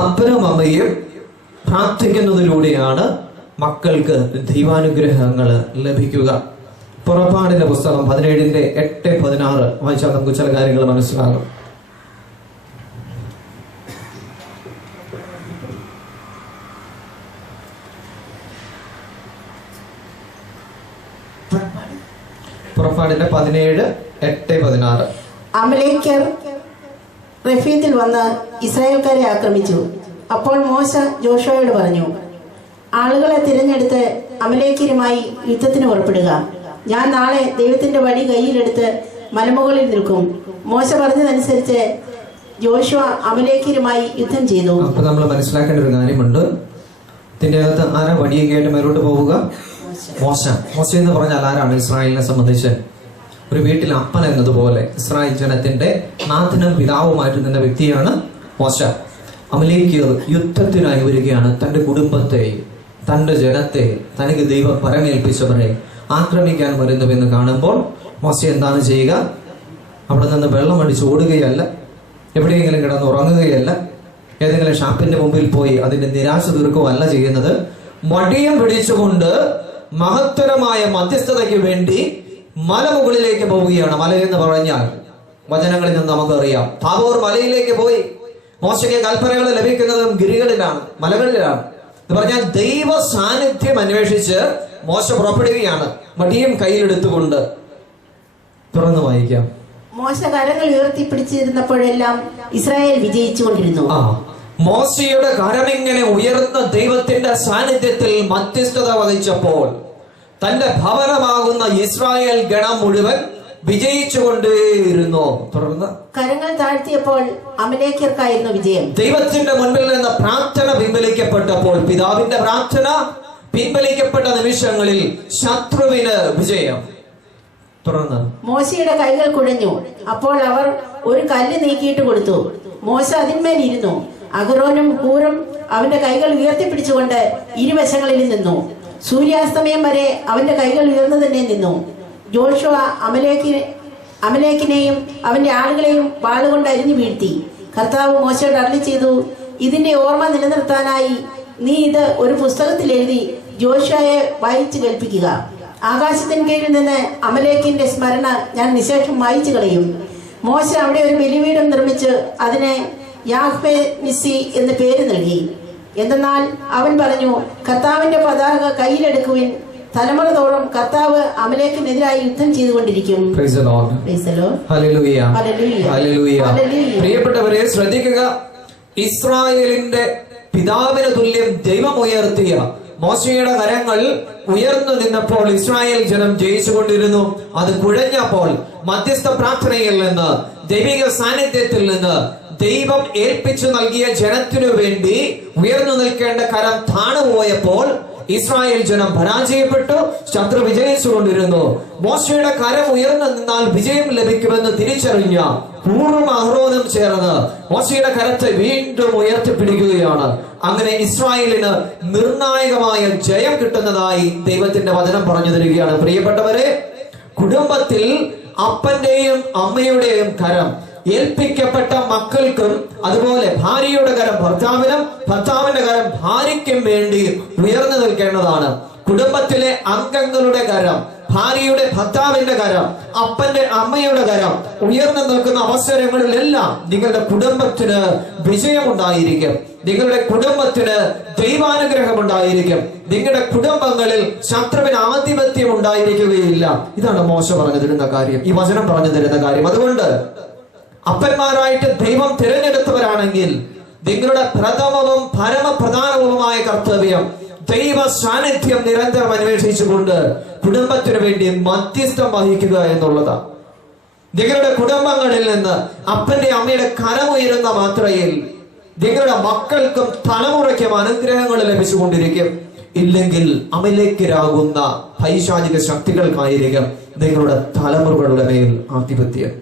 അപ്പനും അമ്മയും പ്രാർത്ഥിക്കുന്നതിലൂടെയാണ് മക്കൾക്ക് ദൈവാനുഗ്രഹങ്ങൾ ലഭിക്കുക. പുറപ്പാടിന്റെ പുസ്തകം 17:8-16 വായിച്ചാൽ നമുക്ക് ചില കാര്യങ്ങൾ മനസ്സിലാകും. പുറപ്പാടിന്റെ 17:8-16. അമലേക്യർ റഫീത്തിൽ വന്ന് ഇസ്രായേൽക്കാരെ ആക്രമിച്ചു. അപ്പോൾ മോശ ജോഷുവയോട് പറഞ്ഞു, ആളുകളെ തിരഞ്ഞെടുത്ത് അമലേക്യരുമായി യുദ്ധത്തിന് പുറപ്പെടുക. ഞാൻ നാളെ ദൈവത്തിന്റെ വടി കയ്യിലെടുത്ത് മലമുകളിൽ നിൽക്കും. മോശ പറഞ്ഞതനുസരിച്ച് ജോഷുവ അമലേക്യരുമായി യുദ്ധം ചെയ്തു. അപ്പൊ നമ്മൾ മനസ്സിലാക്കേണ്ട ഒരു കാര്യമുണ്ട്. ഇതിന്റെ അകത്ത് ആരാ വടിയൊക്കെ ആയിട്ട് മേലോട്ട് പോവുക? മോശ. മോശ എന്ന് പറഞ്ഞാൽ ആരാണ്? ഇസ്രായേലിനെ സംബന്ധിച്ച് ഒരു വീട്ടിൽ അപ്പൻ എന്നതുപോലെ ഇസ്രായേൽ ജനത്തിന്റെ നാഥനും പിതാവുമായിട്ട് നിന്ന വ്യക്തിയാണ് മോശ. അമലേക്യർ യുദ്ധത്തിനായി വരികയാണ്. തന്റെ കുടുംബത്തെ, തന്റെ ജനത്തെ, തനിക്ക് ദൈവം പരമേൽപ്പിച്ചവരെ ആക്രമിക്കാൻ വരുന്നുവെന്ന് കാണുമ്പോൾ മോശ എന്താണ് ചെയ്യുക? അവിടെ നിന്ന് വെള്ളം അടിച്ച് ഓടുകയല്ല, എവിടെയെങ്കിലും കിടന്ന് ഉറങ്ങുകയല്ല, ഏതെങ്കിലും ഷാപ്പിന്റെ മുമ്പിൽ പോയി അതിന്റെ നിരാശ തീർക്കുകയല്ല ചെയ്യുന്നത്. വടിയും പിടിച്ചുകൊണ്ട് മഹത്തരമായ മധ്യസ്ഥതയ്ക്ക് വേണ്ടി മലമുകളിലേക്ക് പോവുകയാണ്. മല എന്ന് പറഞ്ഞാൽ വചനങ്ങളിൽ നിന്ന് നമുക്കറിയാം, താബോർ മലയിലേക്ക് പോയി. മോശയ്ക്ക് കൽപ്പനകൾ ലഭിക്കുന്നതും ഗിരികളിലാണ്, മലകളിലാണ്. എന്ന് പറഞ്ഞാൽ ദൈവ സാന്നിധ്യം അന്വേഷിച്ച് മോശ പുറപ്പെടുകയാണ്, വടിയും കയ്യിലെടുത്തുകൊണ്ട്. തുറന്നു വായിക്കാം. മോശ കരങ്ങൾ ഉയർത്തിപ്പിടിച്ചിരുന്നപ്പോഴെല്ലാം ഇസ്രായേൽ വിജയിച്ചുകൊണ്ടിരുന്നു. മോശയുടെ കരമിങ്ങനെ ഉയർന്ന ദൈവത്തിന്റെ സാന്നിധ്യത്തിൽ മധ്യസ്ഥത വഹിച്ചപ്പോൾ തന്റെ ഭവനമാകുന്ന ഇസ്രായേൽ ഗണം മുഴുവൻ വിജയിച്ചുകൊണ്ടേയിരുന്നു. തുടർന്ന് കരങ്ങൾ താഴ്ത്തിയപ്പോൾ അമലേക്യർക്കായിരുന്നു വിജയം. ദൈവത്തിന്റെ മുൻപിൽ നിന്ന് പ്രാർത്ഥന പിൻവലിക്കപ്പെട്ടപ്പോൾ, പിതാവിന്റെ പ്രാർത്ഥന പിൻവലിക്കപ്പെട്ട നിമിഷങ്ങളിൽ ശത്രുവിന് വിജയം. തുടർന്ന് മോശയുടെ കൈകൾ കുഴഞ്ഞു. അപ്പോൾ അവർ ഒരു കല്ല് നീക്കിയിട്ട് കൊടുത്തു. മോശ അതിന്മേൽ ഇരുന്നു. അഹരോനും ഹൂറും അവന്റെ കൈകൾ ഉയർത്തിപ്പിടിച്ചുകൊണ്ട് ഇരുവശങ്ങളിൽ നിന്നു. സൂര്യാസ്തമയം വരെ അവന്റെ കൈകൾ ഉയർന്നു തന്നെ നിന്നു. ജോഷുവ അമലേക്കിനെയും അവന്റെ ആളുകളെയും വാളുകൊണ്ട് അരിഞ്ഞു വീഴ്ത്തി. കർത്താവ് മോശയോട് അരുളി ചെയ്തു, ഇതിന്റെ ഓർമ്മ നിലനിർത്താനായി നീ ഇത് ഒരു പുസ്തകത്തിൽ എഴുതി ജോഷുവയെ വായിച്ചു കേൾപ്പിക്കുക. ആകാശത്തിന് കീഴിൽ നിന്ന് അമലേക്കിന്റെ സ്മരണ ഞാൻ നിശേഷം വായിച്ചു കളയും. മോശ അവിടെ ഒരു ബലിപീഠം നിർമ്മിച്ച് അതിനെ യാഹ്വേ നിസ്സി എന്ന് പേര് നൽകി. എന്തെന്നാൽ അവൻ പറഞ്ഞു, കർത്താവിന്റെ പതാക കയ്യിലെടുക്കുവിൻ, തലമുറതോറും കർത്താവ് അമലേക്കിനെതിരായി യുദ്ധം ചെയ്തുകൊണ്ടിരിക്കും. പ്രിയപ്പെട്ടവരെ ശ്രദ്ധിക്കുക, ഇസ്രായേലിന്റെ പിതാവിന് തുല്യം ദൈവം ഉയർത്തിയ മോശയുടെ കരങ്ങൾ ഉയർന്നു നിന്നപ്പോൾ ഇസ്രായേൽ ജനം ജയിച്ചുകൊണ്ടിരുന്നു. അത് കുഴഞ്ഞപ്പോൾ മധ്യസ്ഥ പ്രാർത്ഥനയിൽ നിന്ന്, ദൈവിക സാന്നിധ്യത്തിൽ നിന്ന് ദൈവം ഏൽപ്പിച്ചു നൽകിയ ജനത്തിനു വേണ്ടി ഉയർന്നു നിൽക്കേണ്ട കരം താണുപോയപ്പോൾ ഇസ്രായേൽ ജനം പരാജയപ്പെട്ടു, ശത്രു വിജയിച്ചുകൊണ്ടിരുന്നു. മോശയുടെ കരം ഉയർന്നു നിന്നാൽ വിജയം ലഭിക്കുമെന്ന് തിരിച്ചറിഞ്ഞ ഹൂറും അഹ്റോനും ചേർന്ന് മോശയുടെ കരത്തെ വീണ്ടും ഉയർത്തിപ്പിടിക്കുകയാണ്. അങ്ങനെ ഇസ്രായേലിന് നിർണായകമായ ജയം കിട്ടുന്നതായി ദൈവത്തിന്റെ വചനം പറഞ്ഞു തരികയാണ്. പ്രിയപ്പെട്ടവരെ, കുടുംബത്തിൽ അപ്പന്റെയും അമ്മയുടെയും കരം ഏൽപ്പിക്കപ്പെട്ട മക്കൾക്കും, അതുപോലെ ഭാര്യയുടെ കരം ഭർത്താവിനും, ഭർത്താവിന്റെ കരം ഭാര്യയ്ക്കും വേണ്ടി ഉയർന്നു നിൽക്കേണ്ടതാണ്. കുടുംബത്തിലെ അംഗങ്ങളുടെ കരം, ഭാര്യയുടെ ഭർത്താവിന്റെ കരം, അപ്പന്റെ അമ്മയുടെ കരം ഉയർന്നു നിൽക്കുന്ന അവസരങ്ങളിലെല്ലാം നിങ്ങളുടെ കുടുംബത്തിന് വിജയമുണ്ടായിരിക്കും, നിങ്ങളുടെ കുടുംബത്തിന് ദൈവാനുഗ്രഹം ഉണ്ടായിരിക്കും, നിങ്ങളുടെ കുടുംബങ്ങളിൽ ശത്രുവിന് ആധിപത്യം ഉണ്ടായിരിക്കുകയില്ല. ഇതാണ് മോശ പറഞ്ഞു തരുന്ന കാര്യം, ഈ വചനം പറഞ്ഞു തരുന്ന കാര്യം. അതുകൊണ്ട് അപ്പന്മാരായിട്ട് ദൈവം തിരഞ്ഞെടുത്തവരാണെങ്കിൽ നിങ്ങളുടെ പ്രഥമവും പരമപ്രധാനവുമായ കർത്തവ്യം ദൈവ സാന്നിധ്യം നിരന്തരം അന്വേഷിച്ചുകൊണ്ട് കുടുംബത്തിനു വേണ്ടി മധ്യസ്ഥം വഹിക്കുക എന്നുള്ളതാണ്. നിങ്ങളുടെ കുടുംബങ്ങളിൽ നിന്ന് അപ്പന്റെ അമ്മയുടെ കരമുയരുന്ന മാത്രയിൽ നിങ്ങളുടെ മക്കൾക്കും തലമുറയ്ക്കും അനുഗ്രഹങ്ങൾ ലഭിച്ചുകൊണ്ടിരിക്കും. ഇല്ലെങ്കിൽ അമലേക്കരാകുന്ന പൈശാചിക ശക്തികൾക്കായിരിക്കും നിങ്ങളുടെ തലമുറകളുടെ മേൽ ആധിപത്യം.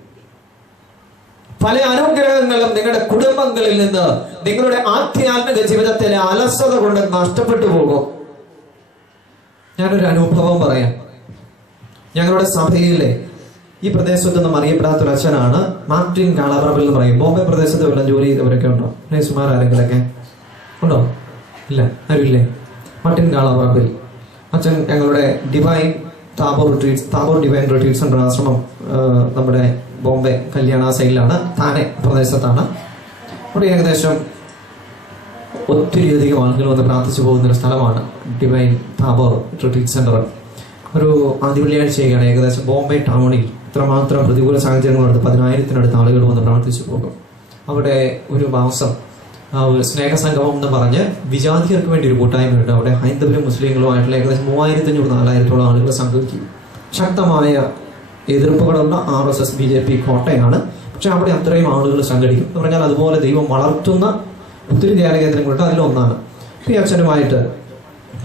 പല അനുഗ്രഹങ്ങളും നിങ്ങളുടെ കുടുംബങ്ങളിൽ നിന്ന് നിങ്ങളുടെ ആധ്യാത്മിക ജീവിതത്തിലെ അലസത കൊണ്ട് നഷ്ടപ്പെട്ടു പോകും. ഞാനൊരു അനുഭവം പറയാം. ഞങ്ങളുടെ സഭയിലെ ഈ പ്രദേശത്തൊന്നും അറിയപ്പെടാത്ത ഒരു അച്ഛനാണ് മാർട്ടിൻ കാളാപറമ്പിൽ എന്ന് പറയും. ബോംബെ പ്രദേശത്ത് വല്ല ജോലി ചെയ്തവരൊക്കെ ഉണ്ടോ? നേഴ്സുമാർ ആരെങ്കിലൊക്കെ ഉണ്ടോ? ഇല്ല, ആരുമില്ലേ? മാർട്ടിൻ കാളാപറമ്പിൽ അച്ഛൻ ഞങ്ങളുടെ താബോർ ഡിവൈൻ റിട്രീറ്റ് സെന്റർ ആശ്രമം നമ്മുടെ ബോംബെ കല്യാണ സൈഡിലാണ്, താനെ പ്രദേശത്താണ്. അവിടെ ഏകദേശം ഒത്തിരിയധികം ആളുകൾ വന്ന് പ്രാർത്ഥിച്ചു പോകുന്നൊരു സ്ഥലമാണ് ഡിവൈൻ താബോർ റിട്രീറ്റ് സെന്റർ. ഒരു ആദ്യ വെള്ളിയാഴ്ചയാണ് ഏകദേശം ബോംബെ ടൗണിൽ ഇത്രമാത്രം പ്രതികൂല സാഹചര്യങ്ങളുണ്ട്. 10,000-ത്തിനടുത്ത് ആളുകൾ വന്ന് പ്രാർത്ഥിച്ചു പോകും. അവിടെ ഒരു മാസം സ്നേഹസംഗമം എന്ന് പറഞ്ഞ് വിജാതിയർക്ക് വേണ്ടി ഒരു കൂട്ടായ്മയുണ്ട്. അവിടെ ഹൈന്ദവരും മുസ്ലിങ്ങളുമായിട്ടുള്ള ഏകദേശം 3,500-4,000-ഓളം ആളുകൾ സംഘടിക്കും. ശക്തമായ എതിർപ്പുകളുള്ള RSS BJP കോട്ടയാണ്. പക്ഷെ അവിടെ അത്രയും ആളുകൾ സംഘടിക്കും എന്ന് പറഞ്ഞാൽ അതുപോലെ ദൈവം വളർത്തുന്ന ഒത്തിരി ധ്യാന കേന്ദ്രങ്ങളുണ്ട്. അതിലൊന്നാണ്. ഈ അച്ഛനുമായിട്ട്